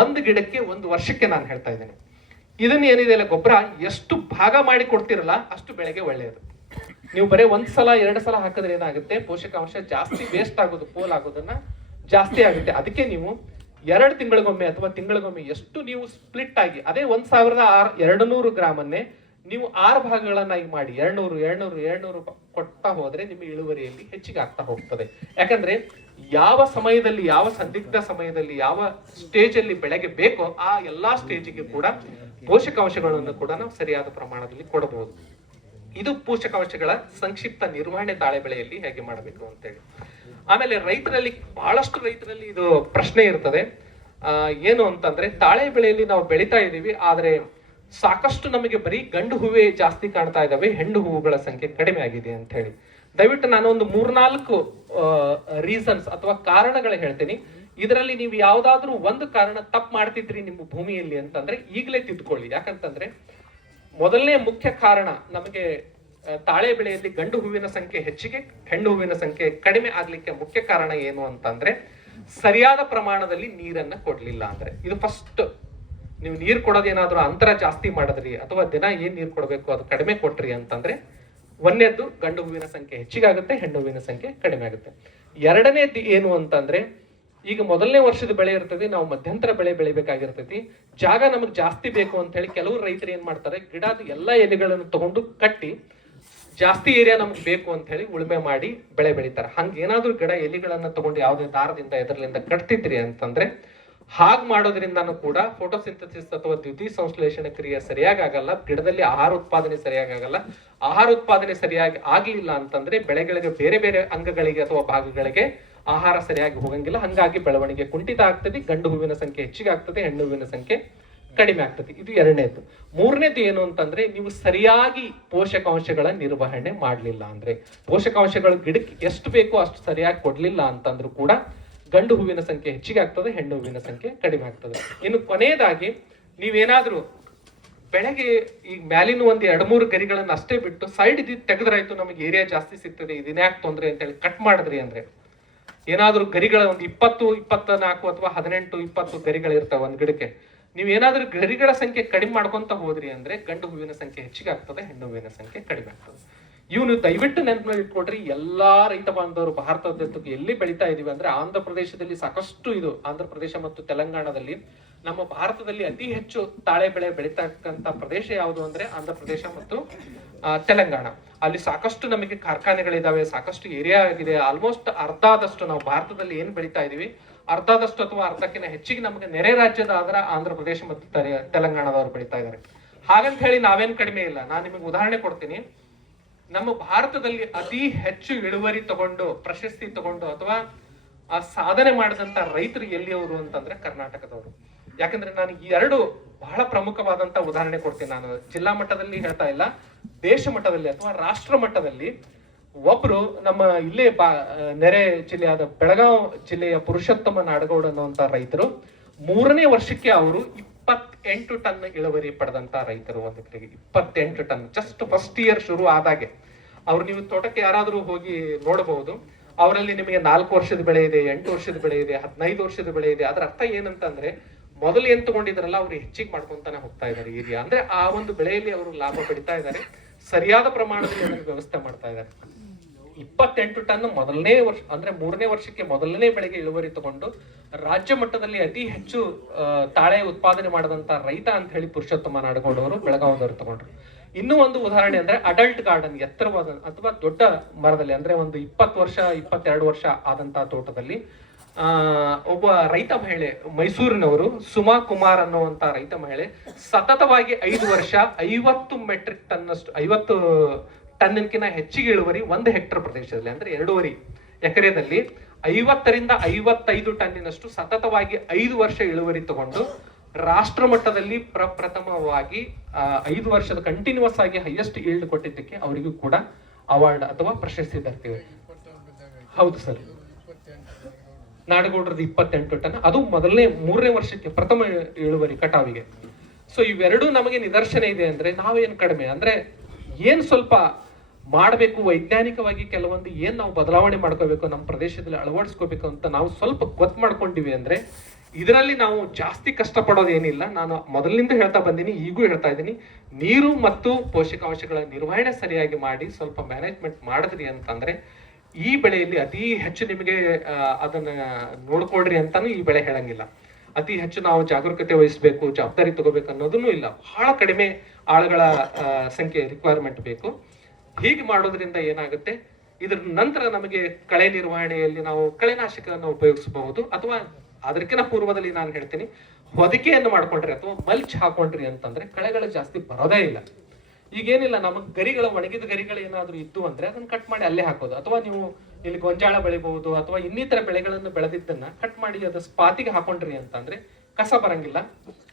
ಒಂದು ಗಿಡಕ್ಕೆ 1 ವರ್ಷಕ್ಕೆ ನಾನು ಹೇಳ್ತಾ ಇದ್ದೇನೆ. ಇದನ್ನ ಏನಿದೆ ಅಲ್ಲ ಗೊಬ್ಬರ ಎಷ್ಟು ಭಾಗ ಮಾಡಿ ಕೊಡ್ತಿರಲ್ಲ ಅಷ್ಟು ಬೆಳೆಗೆ ಒಳ್ಳೆಯದು. ನೀವು ಬರೀ 1 ಸಲ 2 ಸಲ ಹಾಕಿದ್ರೆ ಏನಾಗುತ್ತೆ, ಪೋಷಕಾಂಶ ಜಾಸ್ತಿ ವೇಸ್ಟ್ ಆಗೋದು, ಪೋಲ್ ಆಗೋದನ್ನ ಜಾಸ್ತಿ ಆಗುತ್ತೆ. ಅದಕ್ಕೆ ನೀವು 2 ತಿಂಗಳಿಗೊಮ್ಮೆ ಅಥವಾ ತಿಂಗಳಿಗೊಮ್ಮೆ ಎಷ್ಟು ನೀವು ಸ್ಪ್ಲಿಟ್ ಆಗಿ ಅದೇ 1200 ಗ್ರಾಮನ್ನೇ ನೀವು 6 ಭಾಗಗಳನ್ನಾಗಿ ಮಾಡಿ 200 ಕೊಡ್ತಾ ಹೋದ್ರೆ ನಿಮ್ಮ ಇಳುವರಿಯಲ್ಲಿ ಹೆಚ್ಚಿಗೆ ಆಗ್ತಾ ಹೋಗ್ತದೆ. ಯಾಕಂದ್ರೆ ಯಾವ ಸಮಯದಲ್ಲಿ, ಯಾವ ಸಂದಿಗ್ಧ ಸಮಯದಲ್ಲಿ, ಯಾವ ಸ್ಟೇಜ್ ಅಲ್ಲಿ ಬೆಳೆಗೆ ಬೇಕೋ ಆ ಎಲ್ಲಾ ಸ್ಟೇಜಿಗೆ ಕೂಡ ಪೋಷಕಾಂಶಗಳನ್ನು ಕೂಡ ನಾವು ಸರಿಯಾದ ಪ್ರಮಾಣದಲ್ಲಿ ಕೊಡಬಹುದು. ಇದು ಪೋಷಕಾಂಶಗಳ ಸಂಕ್ಷಿಪ್ತ ನಿರ್ವಹಣೆ ತಾಳೆ ಬೆಳೆಯಲ್ಲಿ ಹೇಗೆ ಮಾಡಬೇಕು ಅಂತೇಳಿ. ಆಮೇಲೆ ಬಹಳಷ್ಟು ರೈತರಲ್ಲಿ ಇದು ಪ್ರಶ್ನೆ ಇರ್ತದೆ, ಏನು ಅಂತಂದ್ರೆ ತಾಳೆ ಬೆಳೆಯಲ್ಲಿ ನಾವು ಬೆಳಿತಾ ಇದೀವಿ, ಆದ್ರೆ ಸಾಕಷ್ಟು ನಮಗೆ ಬರೀ ಗಂಡು ಹೂವೇ ಜಾಸ್ತಿ ಕಾಣ್ತಾ ಇದಾವೆ, ಹೆಣ್ಣು ಹೂವುಗಳ ಸಂಖ್ಯೆ ಕಡಿಮೆ ಆಗಿದೆ ಅಂತ ಹೇಳಿ. ದಯವಿಟ್ಟು ನಾನು ಒಂದು 3-4 ರೀಸನ್ಸ್ ಅಥವಾ ಕಾರಣಗಳು ಹೇಳ್ತೀನಿ. ಇದರಲ್ಲಿ ನೀವು ಯಾವ್ದಾದ್ರು ಒಂದು ಕಾರಣ ತಪ್ಪು ಮಾಡ್ತಿದ್ರಿ ನಿಮ್ಮ ಭೂಮಿಯಲ್ಲಿ ಅಂತಂದ್ರೆ ಈಗಲೇ ತಿದ್ಕೊಳ್ಳಿ. ಯಾಕಂತಂದ್ರೆ ಮೊದಲನೇ ಮುಖ್ಯ ಕಾರಣ ನಮಗೆ ತಾಳೆ ಬೆಳೆಯಲ್ಲಿ ಗಂಡು ಹೂವಿನ ಸಂಖ್ಯೆ ಹೆಚ್ಚಿಗೆ, ಹೆಣ್ಣು ಹೂವಿನ ಸಂಖ್ಯೆ ಕಡಿಮೆ ಆಗ್ಲಿಕ್ಕೆ ಮುಖ್ಯ ಕಾರಣ ಏನು ಅಂತಂದ್ರೆ ಸರಿಯಾದ ಪ್ರಮಾಣದಲ್ಲಿ ನೀರನ್ನ ಕೊಡ್ಲಿಲ್ಲ ಅಂದ್ರೆ. ಇದು ಫಸ್ಟ್. ನೀವು ನೀರು ಕೊಡೋದೇನಾದ್ರೂ ಅಂತರ ಜಾಸ್ತಿ ಮಾಡಿದ್ರಿ ಅಥವಾ ದಿನ ಏನ್ ನೀರು ಕೊಡಬೇಕು ಅದು ಕಡಿಮೆ ಕೊಟ್ರಿ ಅಂತಂದ್ರೆ ಒಂದನೇದ್ದು ಗಂಡು ಹೂವಿನ ಸಂಖ್ಯೆ ಹೆಚ್ಚಿಗಾಗುತ್ತೆ, ಹೆಣ್ಣು ಹೂವಿನ ಸಂಖ್ಯೆ ಕಡಿಮೆ ಆಗುತ್ತೆ. ಎರಡನೇದ್ದು ಏನು ಅಂತಂದ್ರೆ ಈಗ ಮೊದಲನೇ ವರ್ಷದ ಬೆಳೆ ಇರ್ತದೆ, ನಾವು ಮಧ್ಯಂತರ ಬೆಳೆ ಬೆಳಿಬೇಕಾಗಿರ್ತೈತಿ, ಜಾಗ ನಮಗೆ ಜಾಸ್ತಿ ಬೇಕು ಅಂತ ಹೇಳಿ ಕೆಲವರು ರೈತರು ಏನ್ ಮಾಡ್ತಾರೆ, ಗಿಡದ ಎಲ್ಲಾ ಎಲೆಗಳನ್ನು ತಗೊಂಡು ಕಟ್ಟಿ ಜಾಸ್ತಿ ಏರಿಯಾ ನಮ್ಗೆ ಬೇಕು ಅಂತ ಹೇಳಿ ಉಳುಮೆ ಮಾಡಿ ಬೆಳೆ ಬೆಳಿತಾರೆ. ಹಂಗ ಏನಾದ್ರೂ ಗಿಡ ಎಲೆಗಳನ್ನ ತಗೊಂಡು ಯಾವುದೇ ದಾರದಿಂದ ಎದರ್ಲಿಂದ ಕಟ್ತಿದ್ರಿ ಅಂತಂದ್ರೆ ಹಾಗ್ ಮಾಡೋದ್ರಿಂದಾನು ಕೂಡ ಫೋಟೋಸಿಂಥಸಿಸ್ ಅಥವಾ ದ್ಯುತಿ ಸಂಶ್ಲೇಷಣೆ ಕ್ರಿಯೆ ಸರಿಯಾಗಿ ಆಗಲ್ಲ, ಗಿಡದಲ್ಲಿ ಆಹಾರ ಉತ್ಪಾದನೆ ಸರಿಯಾಗಿ ಆಗಲ್ಲ. ಆಹಾರ ಉತ್ಪಾದನೆ ಸರಿಯಾಗಿ ಆಗ್ಲಿಲ್ಲ ಅಂತಂದ್ರೆ ಬೆಳೆಗಳಿಗೆ ಬೇರೆ ಬೇರೆ ಅಂಗಗಳಿಗೆ ಅಥವಾ ಭಾಗಗಳಿಗೆ ಆಹಾರ ಸರಿಯಾಗಿ ಹೋಗಂಗಿಲ್ಲ. ಹಂಗಾಗಿ ಬೆಳವಣಿಗೆ ಕುಂಠಿತ ಆಗ್ತದೆ, ಗಂಡು ಹೂವಿನ ಸಂಖ್ಯೆ ಹೆಚ್ಚಿಗೆ ಆಗ್ತದೆ, ಹೆಣ್ಣು ಹೂವಿನ ಸಂಖ್ಯೆ ಕಡಿಮೆ ಆಗ್ತದೆ. ಇದು ಎರಡನೇದು. ಮೂರನೇದು ಏನು ಅಂತಂದ್ರೆ ನೀವು ಸರಿಯಾಗಿ ಪೋಷಕಾಂಶಗಳ ನಿರ್ವಹಣೆ ಮಾಡ್ಲಿಲ್ಲ ಅಂದ್ರೆ, ಪೋಷಕಾಂಶಗಳು ಗಿಡಕ್ಕೆ ಎಷ್ಟು ಬೇಕೋ ಅಷ್ಟು ಸರಿಯಾಗಿ ಕೊಡ್ಲಿಲ್ಲ ಅಂತಂದ್ರೂ ಕೂಡ ಗಂಡು ಹೂವಿನ ಸಂಖ್ಯೆ ಹೆಚ್ಚಿಗೆ ಆಗ್ತದೆ, ಹೆಣ್ಣು ಹೂವಿನ ಸಂಖ್ಯೆ ಕಡಿಮೆ ಆಗ್ತದೆ. ಇನ್ನು ಕೊನೆಯದಾಗಿ ನೀವೇನಾದ್ರೂ ಬೆಳೆಗೆ ಈ ಮ್ಯಾಲಿನ ಒಂದು 2-3 ಗರಿಗಳನ್ನ ಅಷ್ಟೇ ಬಿಟ್ಟು ಸೈಡ್ ತೆಗೆದ್ರಾಯ್ತು ನಮಗೆ ಏರಿಯಾ ಜಾಸ್ತಿ ಸಿಗ್ತದೆ, ಇದನ್ಯಾಕೆ ತೊಂದ್ರೆ ಅಂತ ಹೇಳಿ ಕಟ್ ಮಾಡಿದ್ರಿ ಅಂದ್ರೆ, ಏನಾದ್ರೂ ಗರಿಗಳ ಒಂದು 20, 24 ಅಥವಾ 18, 20 ಗರಿಗಳು ಇರ್ತಾವೆ ಒಂದ್ ಗಿಡಕ್ಕೆ, ನೀವು ಏನಾದ್ರೂ ಗರಿಗಳ ಸಂಖ್ಯೆ ಕಡಿಮೆ ಮಾಡ್ಕೊಂತ ಹೋದ್ರಿ ಅಂದ್ರೆ ಗಂಡು ಹೂವಿನ ಸಂಖ್ಯೆ ಹೆಚ್ಚಿಗೆ ಆಗ್ತದೆ, ಹೆಣ್ಣು ಹೂವಿನ ಸಂಖ್ಯೆ ಕಡಿಮೆ ಆಗ್ತದೆ. ಇವನು ದಯವಿಟ್ಟು ನೆನಪಿನಲ್ಲಿ ಇಟ್ಕೊಡ್ರಿ. ಎಲ್ಲಾ ರೈತ ಬಾಂಧವರು ಭಾರತದ ಎಲ್ಲಿ ಬೆಳಿತಾ ಇದೀವಿ ಅಂದ್ರೆ ಆಂಧ್ರ ಪ್ರದೇಶದಲ್ಲಿ ಸಾಕಷ್ಟು, ಇದು ಆಂಧ್ರ ಪ್ರದೇಶ ಮತ್ತು ತೆಲಂಗಾಣದಲ್ಲಿ, ನಮ್ಮ ಭಾರತದಲ್ಲಿ ಅತಿ ಹೆಚ್ಚು ತಾಳೆ ಬೆಳೆ ಬೆಳೀತಕ್ಕಂತ ಪ್ರದೇಶ ಯಾವುದು ಅಂದ್ರೆ ಆಂಧ್ರ ಪ್ರದೇಶ ಮತ್ತು ತೆಲಂಗಾಣ. ಅಲ್ಲಿ ಸಾಕಷ್ಟು ನಮಗೆ ಕಾರ್ಖಾನೆಗಳಿದಾವೆ, ಸಾಕಷ್ಟು ಏರಿಯಾ ಆಗಿದೆ. ಆಲ್ಮೋಸ್ಟ್ ಅರ್ಧದಷ್ಟು ನಾವು ಭಾರತದಲ್ಲಿ ಏನ್ ಬೆಳಿತಾ ಇದೀವಿ ಅರ್ಧದಷ್ಟು ಅಥವಾ ಅರ್ಧಕ್ಕಿಂತ ಹೆಚ್ಚಿಗೆ ನಮಗೆ ನೆರೆ ರಾಜ್ಯದ ಆದ್ರ ಆಂಧ್ರ ಪ್ರದೇಶ ಮತ್ತು ತೆಲಂಗಾಣದವರು ಬೆಳಿತಾ ಇದ್ದಾರೆ. ಹಾಗಂತ ಹೇಳಿ ನಾವೇನ್ ಕಡಿಮೆ ಇಲ್ಲ. ನಾನು ನಿಮಗೆ ಉದಾಹರಣೆ ಕೊಡ್ತೀನಿ. ನಮ್ಮ ಭಾರತದಲ್ಲಿ ಅತಿ ಹೆಚ್ಚು ಇಳುವರಿ ತಗೊಂಡು, ಪ್ರಶಸ್ತಿ ತಗೊಂಡು ಅಥವಾ ಆ ಸಾಧನೆ ಮಾಡಿದಂತ ರೈತರು ಎಲ್ಲಿಯವರು ಅಂತಂದ್ರೆ ಕರ್ನಾಟಕದವರು. ಯಾಕಂದ್ರೆ ನಾನು ಈ 2 ಬಹಳ ಪ್ರಮುಖವಾದಂತ ಉದಾಹರಣೆ ಕೊಡ್ತೀನಿ. ನಾನು ಜಿಲ್ಲಾ ಮಟ್ಟದಲ್ಲಿ ಹೇಳ್ತಾ ಇಲ್ಲ, ದೇಶ ಮಟ್ಟದಲ್ಲಿ ಅಥವಾ ರಾಷ್ಟ್ರ ಮಟ್ಟದಲ್ಲಿ ಒಬ್ರು ನಮ್ಮ ಇಲ್ಲೇ ನೆರೆ ಜಿಲ್ಲೆಯಾದ ಬೆಳಗಾವಿ ಜಿಲ್ಲೆಯ ಪುರುಷೋತ್ತಮ ನಾಡಗೌಡ ಅನ್ನುವಂತ ರೈತರು 3ನೇ ವರ್ಷಕ್ಕೆ ಅವರು 28 ಟನ್ ಇಳುವರಿ ಪಡೆದಂತ ರೈತರು. ಒಂದು ಕಡೆಗೆ 28 ಟನ್ ಜಸ್ಟ್ ಫಸ್ಟ್ ಇಯರ್ ಶುರು ಆದಾಗೆ. ಅವ್ರು ನೀವು ತೋಟಕ್ಕೆ ಯಾರಾದ್ರೂ ಹೋಗಿ ನೋಡಬಹುದು. ಅವರಲ್ಲಿ ನಿಮಗೆ 4 ವರ್ಷದ ಬೆಳೆ ಇದೆ, 8 ವರ್ಷದ ಬೆಳೆ ಇದೆ, 15 ವರ್ಷದ ಬೆಳೆ ಇದೆ. ಅದರ ಅರ್ಥ ಏನಂತಂದ್ರೆ ಮೊದಲು ಏನ್ ತಗೊಂಡಿದ್ರಲ್ಲ ಅವ್ರು ಹೆಚ್ಚಿಗೆ ಮಾಡ್ಕೊಂತಾನೆ ಹೋಗ್ತಾ ಇದ್ದಾರೆ ಏರಿಯಾ. ಅಂದ್ರೆ ಆ ಒಂದು ಬೆಳೆಯಲ್ಲಿ ಅವರು ಲಾಭ ಪಡಿತಾ ಇದ್ದಾರೆ, ಸರಿಯಾದ ಪ್ರಮಾಣದಲ್ಲಿ ಅದನ್ನು ವ್ಯವಸ್ಥೆ ಮಾಡ್ತಾ ಇದ್ದಾರೆ. 28 ಟನ್ ಮೊದಲನೇ ವರ್ಷ ಅಂದ್ರೆ 3ನೇ ವರ್ಷಕ್ಕೆ ಮೊದಲನೇ ಬೆಳೆಗೆ ಇಳುವರಿ ತಗೊಂಡು ರಾಜ್ಯ ಮಟ್ಟದಲ್ಲಿ ಅತಿ ಹೆಚ್ಚು ತಾಳೆ ಉತ್ಪಾದನೆ ಮಾಡಿದಂತ ರೈತ ಅಂತ ಹೇಳಿ ಪುರುಷೋತ್ತಮ ನಾಡಗೌಡವರು ಬೆಳಗಾವಿದವರು ತಗೊಂಡ್ರು. ಇನ್ನೂ ಒಂದು ಉದಾಹರಣೆ ಅಂದ್ರೆ ಅಡಲ್ಟ್ ಗಾರ್ಡನ್, ಎತ್ತರವಾದ ಅಥವಾ ದೊಡ್ಡ ಮರದಲ್ಲಿ ಅಂದ್ರೆ ಒಂದು 20 ವರ್ಷ 22 ವರ್ಷ ಆದಂತಹ ತೋಟದಲ್ಲಿ ಒಬ್ಬ ರೈತ ಮಹಿಳೆ ಮೈಸೂರಿನವರು ಸುಮಾ ಕುಮಾರ್ ಅನ್ನುವಂತ ರೈತ ಮಹಿಳೆ ಸತತವಾಗಿ 5 ವರ್ಷ 50 ಮೆಟ್ರಿಕ್ ಟನ್ ಅಷ್ಟು 50 ಟನ್ಕಿನ ಹೆಚ್ಚಿಗೆ ಇಳುವರಿ 1 ಹೆಕ್ಟರ್ ಪ್ರದೇಶದಲ್ಲಿ ಅಂದ್ರೆ 2.5 ಎಕರೆದಲ್ಲಿ 50ರಿಂದ 55 ಟನ್ನಿನಷ್ಟು ಸತತವಾಗಿ 5 ವರ್ಷ ಇಳುವರಿ ತಗೊಂಡು ರಾಷ್ಟ್ರ ಮಟ್ಟದಲ್ಲಿ ಪ್ರಪ್ರಥಮವಾಗಿ 5 ವರ್ಷದ ಕಂಟಿನ್ಯೂಸ್ ಆಗಿ ಹೈಯೆಸ್ಟ್ ಈಲ್ಡ್ ಕೊಟ್ಟಿದ್ದಕ್ಕೆ ಅವರಿಗೂ ಕೂಡ ಅವಾರ್ಡ್ ಅಥವಾ ಪ್ರಶಸ್ತಿ ತರ್ತೀವಿ. ಹೌದು ಸರ್, ನಾಡಗೌಡರದ 28 ಟನ್, ಅದು ಮೊದಲನೇ 3ನೇ ವರ್ಷಕ್ಕೆ ಪ್ರಥಮ ಇಳುವರಿ ಕಟಾವಿಗೆ. ಸೊ ಇವೆರಡೂ ನಮಗೆ ನಿದರ್ಶನ ಇದೆ ಅಂದ್ರೆ ನಾವೇನ್ ಕಡಿಮೆ ಅಂದ್ರೆ ಏನ್ ಸ್ವಲ್ಪ ಮಾಡಬೇಕು, ವೈಜ್ಞಾನಿಕವಾಗಿ ಕೆಲವೊಂದು ಏನ್ ನಾವು ಬದಲಾವಣೆ ಮಾಡ್ಕೋಬೇಕು, ನಮ್ಮ ಪ್ರದೇಶದಲ್ಲಿ ಅಳವಡಿಸ್ಕೋಬೇಕು ಅಂತ ನಾವು ಸ್ವಲ್ಪ ಗೊತ್ತು ಮಾಡ್ಕೊಂಡಿವಿ ಅಂದ್ರೆ ಇದರಲ್ಲಿ ನಾವು ಜಾಸ್ತಿ ಕಷ್ಟಪಡೋದು ಏನಿಲ್ಲ. ನಾನು ಮೊದಲಿನಿಂದ ಹೇಳ್ತಾ ಬಂದೀನಿ, ಈಗೂ ಹೇಳ್ತಾ ಇದ್ದೀನಿ, ನೀರು ಮತ್ತು ಪೋಷಕಾಂಶಗಳ ನಿರ್ವಹಣೆ ಸರಿಯಾಗಿ ಮಾಡಿ ಸ್ವಲ್ಪ ಮ್ಯಾನೇಜ್ಮೆಂಟ್ ಮಾಡಿದ್ರಿ ಅಂತಂದ್ರೆ ಈ ಬೆಳೆಯಲ್ಲಿ ಅತಿ ಹೆಚ್ಚು ನಿಮಗೆ ಅದನ್ನ ನೋಡ್ಕೊಳ್ರಿ ಅಂತಾನು ಈ ಬೆಳೆ ಹೇಳಂಗಿಲ್ಲ. ಅತಿ ಹೆಚ್ಚು ನಾವು ಜಾಗರೂಕತೆ ವಹಿಸಬೇಕು, ಜವಾಬ್ದಾರಿ ತಗೋಬೇಕು ಅನ್ನೋದನ್ನು ಇಲ್ಲ. ಬಹಳ ಕಡಿಮೆ ಆಳುಗಳ ಸಂಖ್ಯೆ ರಿಕ್ವೈರ್ಮೆಂಟ್ ಬೇಕು. ಹೀಗೆ ಮಾಡೋದ್ರಿಂದ ಏನಾಗುತ್ತೆ, ಇದ್ರ ನಂತರ ನಮಗೆ ಕಳೆ ನಿರ್ವಹಣೆಯಲ್ಲಿ ನಾವು ಕಳೆನಾಶಕವನ್ನು ಉಪಯೋಗಿಸಬಹುದು, ಅಥವಾ ಅದಕ್ಕಿಂತ ಪೂರ್ವದಲ್ಲಿ ನಾನು ಹೇಳ್ತೀನಿ ಹೊದಿಕೆಯನ್ನು ಮಾಡ್ಕೊಂಡ್ರಿ ಅಥವಾ ಮಲ್ಚ್ ಹಾಕೊಂಡ್ರಿ ಅಂತಂದ್ರೆ ಕಳೆಗಳು ಜಾಸ್ತಿ ಬರೋದೇ ಇಲ್ಲ. ಈಗೇನಿಲ್ಲ, ನಮಗ್ ಗರಿಗಳ ಒಣಗಿದ ಗರಿಗಳು ಏನಾದ್ರು ಇದ್ದು ಅಂದ್ರೆ ಅದನ್ನ ಕಟ್ ಮಾಡಿ ಅಲ್ಲೇ ಹಾಕೋದು, ಅಥವಾ ನೀವು ಇಲ್ಲಿ ಗೊಂಜಾಳ ಬೆಳಿಬಹುದು ಅಥವಾ ಇನ್ನಿತರ ಬೆಳೆಗಳನ್ನು ಬೆಳೆದಿದ್ದನ್ನ ಕಟ್ ಮಾಡಿ ಅದು ಸ್ಪಾತಿಗೆ ಹಾಕೊಂಡ್ರಿ ಅಂತಂದ್ರೆ ಕಸ ಬರಂಗಿಲ್ಲ,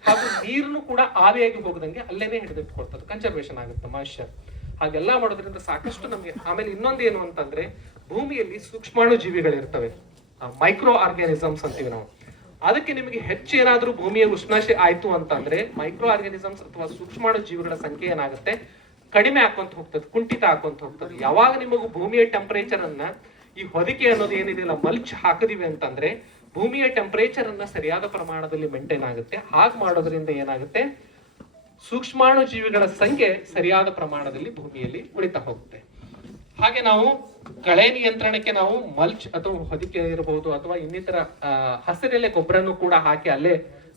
ಹಾಗೂ ನೀರನ್ನು ಕೂಡ ಆವಿಯಾಗಿ ಹೋಗದಂಗೆ ಅಲ್ಲೇನೆ ಹಿಡಿದಿಟ್ಕೊಳ್ತದೆ, ಕನ್ಸರ್ವೇಶನ್ ಆಗುತ್ತೆ ಮಾಯಿಶ್ಚರ್. ಹಾಗೆಲ್ಲ ಮಾಡೋದ್ರಿಂದ ಸಾಕಷ್ಟು ನಮಗೆ. ಆಮೇಲೆ ಇನ್ನೊಂದು ಏನು ಅಂತಂದ್ರೆ ಭೂಮಿಯಲ್ಲಿ ಸೂಕ್ಷ್ಮಾಣು ಜೀವಿಗಳಿರ್ತವೆ, ಮೈಕ್ರೋ ಆರ್ಗ್ಯಾನಿಸಮ್ಸ್ ಅಂತೀವಿ ನಾವು. ಅದಕ್ಕೆ ನಿಮಗೆ ಹೆಚ್ಚು ಏನಾದ್ರೂ ಭೂಮಿಯ ಉಷ್ಣಾಂಶ ಆಯ್ತು ಅಂತಂದ್ರೆ ಮೈಕ್ರೋ ಆರ್ಗ್ಯಾನಿಸಮ್ಸ್ ಅಥವಾ ಸೂಕ್ಷ್ಮಾಣು ಜೀವಿಗಳ ಸಂಖ್ಯೆ ಏನಾಗುತ್ತೆ, ಕಡಿಮೆ ಹಾಕೊಂತ ಹೋಗ್ತದೆ, ಕುಂಠಿತ ಹಾಕೊಂತ ಹೋಗ್ತದೆ. ಯಾವಾಗ ನಿಮಗೂ ಭೂಮಿಯ ಟೆಂಪರೇಚರ್ ಅನ್ನ ಈ ಹೊದಿಕೆ ಅನ್ನೋದು ಏನಿದೆಯಲ್ಲ ಮಲ್ಚ್ ಹಾಕದಿವಿ ಅಂತಂದ್ರೆ ಭೂಮಿಯ ಟೆಂಪರೇಚರ್ ಅನ್ನ ಸರಿಯಾದ ಪ್ರಮಾಣದಲ್ಲಿ ಮೇಂಟೈನ್ ಆಗುತ್ತೆ. ಹಾಗೆ ಮಾಡೋದ್ರಿಂದ ಏನಾಗುತ್ತೆ, ಸೂಕ್ಷ್ಮಾಣು ಜೀವಿಗಳ ಸಂಖ್ಯೆ ಸರಿಯಾದ ಪ್ರಮಾಣದಲ್ಲಿ ಭೂಮಿಯಲ್ಲಿ ಉಳಿತಾ ಹೋಗುತ್ತೆ. ಹಾಗೆ ನಾವು ಕಳೆ ನಿಯಂತ್ರಣಕ್ಕೆ ನಾವು ಮಲ್ಚ್ ಅಥವಾ ಹೊದಿಕೆ ಇರಬಹುದು ಅಥವಾ ಇನ್ನಿತರ ಹಸಿರೆಲೆ ಗೊಬ್ಬರನ್ನು ಕೂಡ ಹಾಕಿ ಅಲ್ಲೇ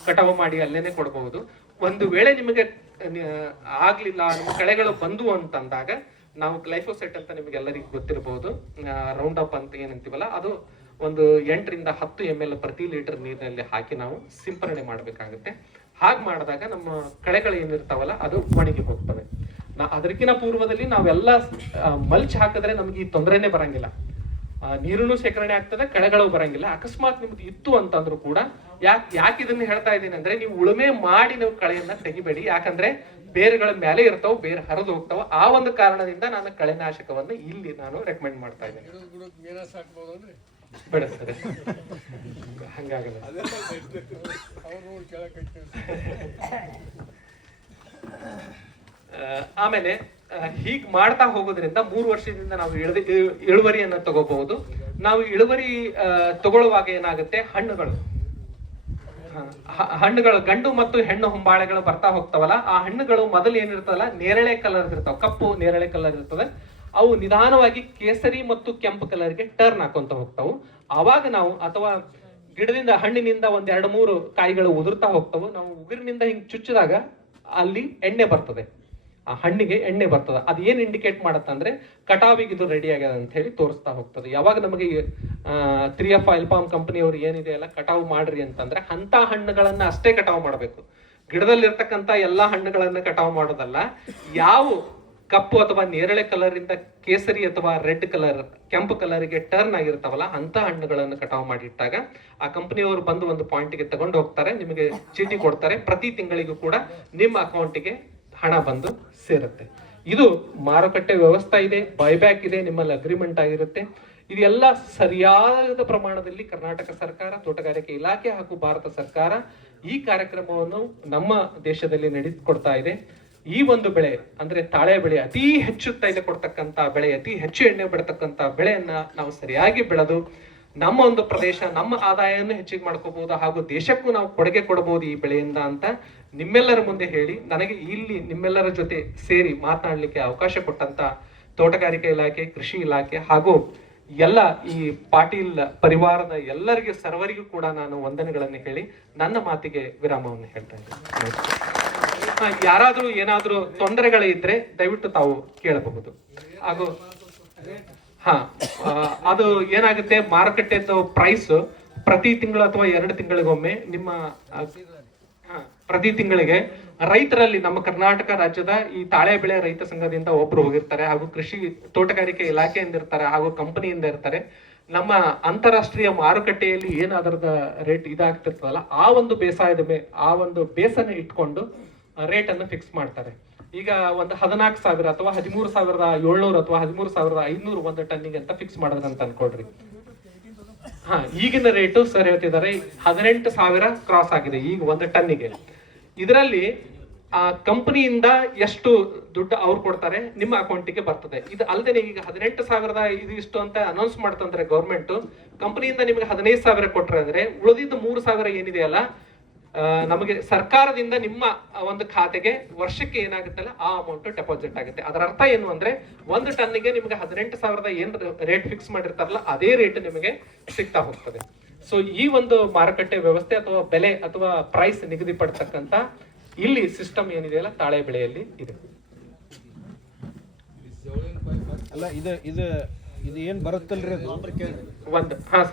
ಕಟಾವು ಮಾಡಿ ಅಲ್ಲೇನೆ ಕೊಡಬಹುದು. ಒಂದು ವೇಳೆ ನಿಮಗೆ ಆಗ್ಲಿಲ್ಲ, ನಿಮ್ಮ ಕಳೆಗಳು ಬಂದು ಅಂತಂದಾಗ ನಾವು ಗ್ಲೈಫೋಸೆಟ್ ಅಂತ ನಿಮಗೆಲ್ಲರಿಗೂ ಗೊತ್ತಿರಬಹುದು, ರೌಂಡ್ ಅಪ್ ಅಂತ ಏನಂತೀವಲ್ಲ, ಅದು ಒಂದು 8 ರಿಂದ 10 ml ಪ್ರತಿ ಲೀಟರ್ ನೀರಿನಲ್ಲಿ ಹಾಕಿ ನಾವು ಸಿಂಪರಣೆ ಮಾಡಬೇಕಾಗುತ್ತೆ. ಹಾಗೆ ಮಾಡಿದಾಗ ನಮ್ಮ ಕಳೆಗಳು ಏನಿರ್ತಾವಲ್ಲ ಅದು ಒಣಗಿ ಹೋಗ್ತವೆ. ಅದಕ್ಕಿಂತ ಪೂರ್ವದಲ್ಲಿ ನಾವೆಲ್ಲ ಮಲ್ಚ್ ಹಾಕಿದ್ರೆ ನಮ್ಗೆ ಈ ತೊಂದರೆನೇ ಬರಂಗಿಲ್ಲ, ನೀರನ್ನು ಶೇಖರಣೆ ಆಗ್ತದೆ, ಕಳೆಗಳು ಬರಂಗಿಲ್ಲ. ಅಕಸ್ಮಾತ್ ನಿಮ್ದು ಇತ್ತು ಅಂತಂದ್ರೂ ಕೂಡ ಯಾಕೆ ಇದನ್ನ ಹೇಳ್ತಾ ಇದ್ದೀನಿ ಅಂದ್ರೆ ನೀವು ಉಳುಮೆ ಮಾಡಿ ನೀವು ಕಳೆಯನ್ನ ತೆಗಿಬೇಡಿ, ಯಾಕಂದ್ರೆ ಬೇರುಗಳ ಮೇಲೆ ಇರ್ತಾವ, ಬೇರೆ ಹರಿದು ಹೋಗ್ತಾವ. ಆ ಒಂದು ಕಾರಣದಿಂದ ನಾನು ಕಳೆನಾಶಕವನ್ನು ಇಲ್ಲಿ ನಾನು ರೆಕಮೆಂಡ್ ಮಾಡ್ತಾ ಇದ್ದೇನೆ. ಬೇಡ ಸರ್, ಹಂಗಾಗಲ್ಲ. ಆಮೇಲೆ ಹೀಗ್ ಮಾಡ್ತಾ ಹೋಗೋದ್ರಿಂದ 3 ವರ್ಷದಿಂದ ನಾವು ಇಳುವರಿಯನ್ನ ತಗೋಬಹುದು. ನಾವು ಇಳುವರಿ ತಗೊಳ್ಳುವಾಗ ಏನಾಗುತ್ತೆ, ಹಣ್ಣುಗಳು ಗಂಡು ಮತ್ತು ಹೆಣ್ಣು ಹೊಂಬಾಳೆಗಳು ಬರ್ತಾ ಹೋಗ್ತಾವಲ್ಲ, ಆ ಹಣ್ಣುಗಳು ಮೊದಲು ಏನಿರ್ತದಲ್ಲ ನೇರಳೆ ಕಲರ್ ಇರ್ತಾವ, ಕಪ್ಪು ನೇರಳೆ ಕಲರ್ ಇರ್ತದೆ. ಅವು ನಿಧಾನವಾಗಿ ಕೇಸರಿ ಮತ್ತು ಕೆಂಪು ಕಲರ್ಗೆ ಟರ್ನ್ ಹಾಕೊಂತ ಹೋಗ್ತಾವು. ಆವಾಗ ನಾವು ಅಥವಾ ಗಿಡದಿಂದ ಹಣ್ಣಿನಿಂದ 1-2-3 ಕಾಯಿಗಳು ಉದುರ್ತಾ ಹೋಗ್ತಾವು. ನಾವು ಉಗುರಿನಿಂದ ಹಿಂಗ್ ಚುಚ್ಚಿದಾಗ ಅಲ್ಲಿ ಎಣ್ಣೆ ಬರ್ತದೆ, ಆ ಹಣ್ಣಿಗೆ ಎಣ್ಣೆ ಬರ್ತದೆ. ಅದು ಏನ್ ಇಂಡಿಕೇಟ್ ಮಾಡುತ್ತೆ ಅಂದ್ರೆ ಕಟಾವಿಗೆ ಇದು ರೆಡಿ ಆಗ್ಯದ ಅಂತ ಹೇಳಿ ತೋರಿಸ್ತಾ ಹೋಗ್ತದೆ. ಯಾವಾಗ ನಮಗೆ 3F ಆಯಿಲ್ ಪಾಮ್ ಕಂಪನಿಯವರು ಏನಿದೆ ಅಲ್ಲ ಕಟಾವು ಮಾಡ್ರಿ ಅಂತಂದ್ರೆ ಅಂತ ಹಣ್ಣುಗಳನ್ನ ಅಷ್ಟೇ ಕಟಾವು ಮಾಡಬೇಕು. ಗಿಡದಲ್ಲಿರ್ತಕ್ಕಂಥ ಎಲ್ಲಾ ಹಣ್ಣುಗಳನ್ನ ಕಟಾವು ಮಾಡೋದಲ್ಲ. ಯಾವ ಕಪ್ಪು ಅಥವಾ ನೇರಳೆ ಕಲರ್ ಇಂದ ಕೇಸರಿ ಅಥವಾ ರೆಡ್ ಕಲರ್, ಕೆಂಪು ಕಲರ್ಗೆ ಟರ್ನ್ ಆಗಿರ್ತಾವಲ್ಲ ಅಂತ ಹಣ್ಣುಗಳನ್ನು ಕಟಾವು ಮಾಡಿ ಇಟ್ಟಾಗ ಆ ಕಂಪನಿಯವರು ಬಂದು ಒಂದು ಪಾಯಿಂಟ್ಗೆ ತಗೊಂಡು ಹೋಗ್ತಾರೆ, ನಿಮಗೆ ಚೀಟಿ ಕೊಡ್ತಾರೆ. ಪ್ರತಿ ತಿಂಗಳಿಗೂ ಕೂಡ ನಿಮ್ಮ ಅಕೌಂಟಿಗೆ ಹಣ ಬಂದು ಸೇರುತ್ತೆ. ಇದು ಮಾರುಕಟ್ಟೆ ವ್ಯವಸ್ಥೆ ಇದೆ, ಬೈಬ್ಯಾಕ್ ಇದೆ, ನಿಮ್ಮಲ್ಲಿ ಅಗ್ರಿಮೆಂಟ್ ಆಗಿರುತ್ತೆ. ಇದೆಲ್ಲ ಸರಿಯಾದ ಪ್ರಮಾಣದಲ್ಲಿ ಕರ್ನಾಟಕ ಸರ್ಕಾರ, ತೋಟಗಾರಿಕೆ ಇಲಾಖೆ ಹಾಗೂ ಭಾರತ ಸರ್ಕಾರ ಈ ಕಾರ್ಯಕ್ರಮವನ್ನು ನಮ್ಮ ದೇಶದಲ್ಲಿ ನಡೆಸಿಕೊಡ್ತಾ ಇದೆ. ಈ ಒಂದು ಬೆಳೆ ಅಂದ್ರೆ ತಾಳೆ ಬೆಳೆ ಅತಿ ಹೆಚ್ಚು ತೈಲ ಕೊಡ್ತಕ್ಕಂತ ಬೆಳೆ, ಅತಿ ಹೆಚ್ಚು ಎಣ್ಣೆ ಬಿಡತಕ್ಕಂತ ಬೆಳೆಯನ್ನ ನಾವು ಸರಿಯಾಗಿ ಬೆಳೆದು ನಮ್ಮ ಒಂದು ಪ್ರದೇಶ, ನಮ್ಮ ಆದಾಯವನ್ನು ಹೆಚ್ಚಿಗೆ ಮಾಡ್ಕೋಬಹುದು ಹಾಗೂ ದೇಶಕ್ಕೂ ನಾವು ಕೊಡುಗೆ ಕೊಡಬಹುದು ಈ ಬೆಳೆಯಿಂದ ಅಂತ ನಿಮ್ಮೆಲ್ಲರ ಮುಂದೆ ಹೇಳಿ, ನನಗೆ ಇಲ್ಲಿ ನಿಮ್ಮೆಲ್ಲರ ಜೊತೆ ಸೇರಿ ಮಾತನಾಡಲಿಕ್ಕೆ ಅವಕಾಶ ಕೊಟ್ಟಂತ ತೋಟಗಾರಿಕೆ ಇಲಾಖೆ, ಕೃಷಿ ಇಲಾಖೆ ಹಾಗೂ ಎಲ್ಲ ಈ ಪಾಟೀಲ್ ಪರಿವಾರದ ಎಲ್ಲರಿಗೂ ಸರ್ವರಿಗೂ ಕೂಡ ನಾನು ವಂದನೆಗಳನ್ನು ಹೇಳಿ ನನ್ನ ಮಾತಿಗೆ ವಿರಾಮವನ್ನು ಹೇಳ್ತಾ ಇದ್ದೇನೆ. ಯಾರಾದ್ರೂ ಏನಾದ್ರೂ ತೊಂದರೆಗಳಿದ್ರೆ ದಯವಿಟ್ಟು ತಾವು ಕೇಳಬಹುದು. ಹಾಗೂ ಅದು ಏನಾಗುತ್ತೆ, ಮಾರುಕಟ್ಟೆದು ಪ್ರೈಸ್ ಪ್ರತಿ ತಿಂಗಳು ಅಥವಾ 2 ತಿಂಗಳಿಗೊಮ್ಮೆ ನಿಮ್ಮ ಪ್ರತಿ ತಿಂಗಳಿಗೆ ರೈತರಲ್ಲಿ ನಮ್ಮ ಕರ್ನಾಟಕ ರಾಜ್ಯದ ಈ ತಾಳೆ ಬೆಳೆ ರೈತ ಸಂಘದಿಂದ ಒಬ್ರು ಹೋಗಿರ್ತಾರೆ, ಹಾಗೂ ಕೃಷಿ ತೋಟಗಾರಿಕೆ ಇಲಾಖೆಯಿಂದ ಇರ್ತಾರೆ, ಹಾಗೂ ಕಂಪನಿಯಿಂದ ಇರ್ತಾರೆ. ನಮ್ಮ ಅಂತಾರಾಷ್ಟ್ರೀಯ ಮಾರುಕಟ್ಟೆಯಲ್ಲಿ ಏನು ಅದರದ ರೇಟ್ ಇದಾಗ್ತಿರ್ತದಲ್ಲ ಆ ಒಂದು ಆ ಒಂದು ಬೇಸನ್ನ ಇಟ್ಕೊಂಡು ರೇಟ್ ಅನ್ನು ಫಿಕ್ಸ್ ಮಾಡ್ತಾರೆ. ಈಗ ಒಂದು 14,000 ಅಥವಾ 13,700 ಅಥವಾ 13,500 ಒಂದು ಟನ್ನಿಗೆ ಅಂತ ಫಿಕ್ಸ್ ಮಾಡೋದು ಅಂತ ಅನ್ಕೊಳ್ರಿ. ಈಗಿನ ರೇಟು ಸರ್ ಹೇಳ್ತಿದ್ದಾರೆ 18,000 ಕ್ರಾಸ್ ಆಗಿದೆ ಈಗ ಒಂದು ಟನ್ನಿಗೆ. ಇದರಲ್ಲಿ ಆ ಕಂಪನಿಯಿಂದ ಎಷ್ಟು ದುಡ್ಡು ಅವ್ರು ಕೊಡ್ತಾರೆ ನಿಮ್ಮ ಅಕೌಂಟಿಗೆ ಬರ್ತದೆ. ಇದು ಅಲ್ಲದೆ ಈಗ 18,000 ಇದು ಇಷ್ಟು ಅಂತ ಅನೌನ್ಸ್ ಮಾಡ್ತಂದ್ರೆ ಗೌರ್ಮೆಂಟ್, ಕಂಪನಿಯಿಂದ ನಿಮಗೆ 15,000 ಕೊಟ್ರೆ ಅಂದ್ರೆ ಉಳಿದಿದ್ದ 3,000 ಏನಿದೆಯಲ್ಲ ನಮಗೆ ಸರ್ಕಾರದಿಂದ ನಿಮ್ಮ ಒಂದು ಖಾತೆಗೆ ವರ್ಷಕ್ಕೆ ಏನಾಗುತ್ತಲ್ಲ ಆ ಅಮೌಂಟ್ ಡೆಪಾಸಿಟ್ ಆಗುತ್ತೆ. ಅದರ ಅರ್ಥ ಏನು ಅಂದ್ರೆ ಒಂದು ಟನ್ನಿಗೆ ನಿಮಗೆ 18,000 ಏನ್ ರೇಟ್ ಫಿಕ್ಸ್ ಮಾಡಿರ್ತಾರಲ್ಲ ಅದೇ ರೇಟ್ ನಿಮಗೆ ಸಿಗ್ತಾ ಹೋಗ್ತದೆ. ಸೊ ಈ ಒಂದು ಮಾರುಕಟ್ಟೆ ವ್ಯವಸ್ಥೆ ಅಥವಾ ಬೆಲೆ ಅಥವಾ ಪ್ರೈಸ್ ನಿಗದಿಪಡಿಸತಕ್ಕಂತ ಇಲ್ಲಿ ಸಿಸ್ಟಮ್ ಏನಿದೆಯಲ್ಲ ತಾಳೆ ಬೆಳೆಯಲ್ಲಿ ಇದೆ. ಅಲ್ಲ ಇದು ಇದು ಇದು ಏನ್ ಬರುತ್ತಲ್ರಿ ಅದು ಒಂದು ಸರ್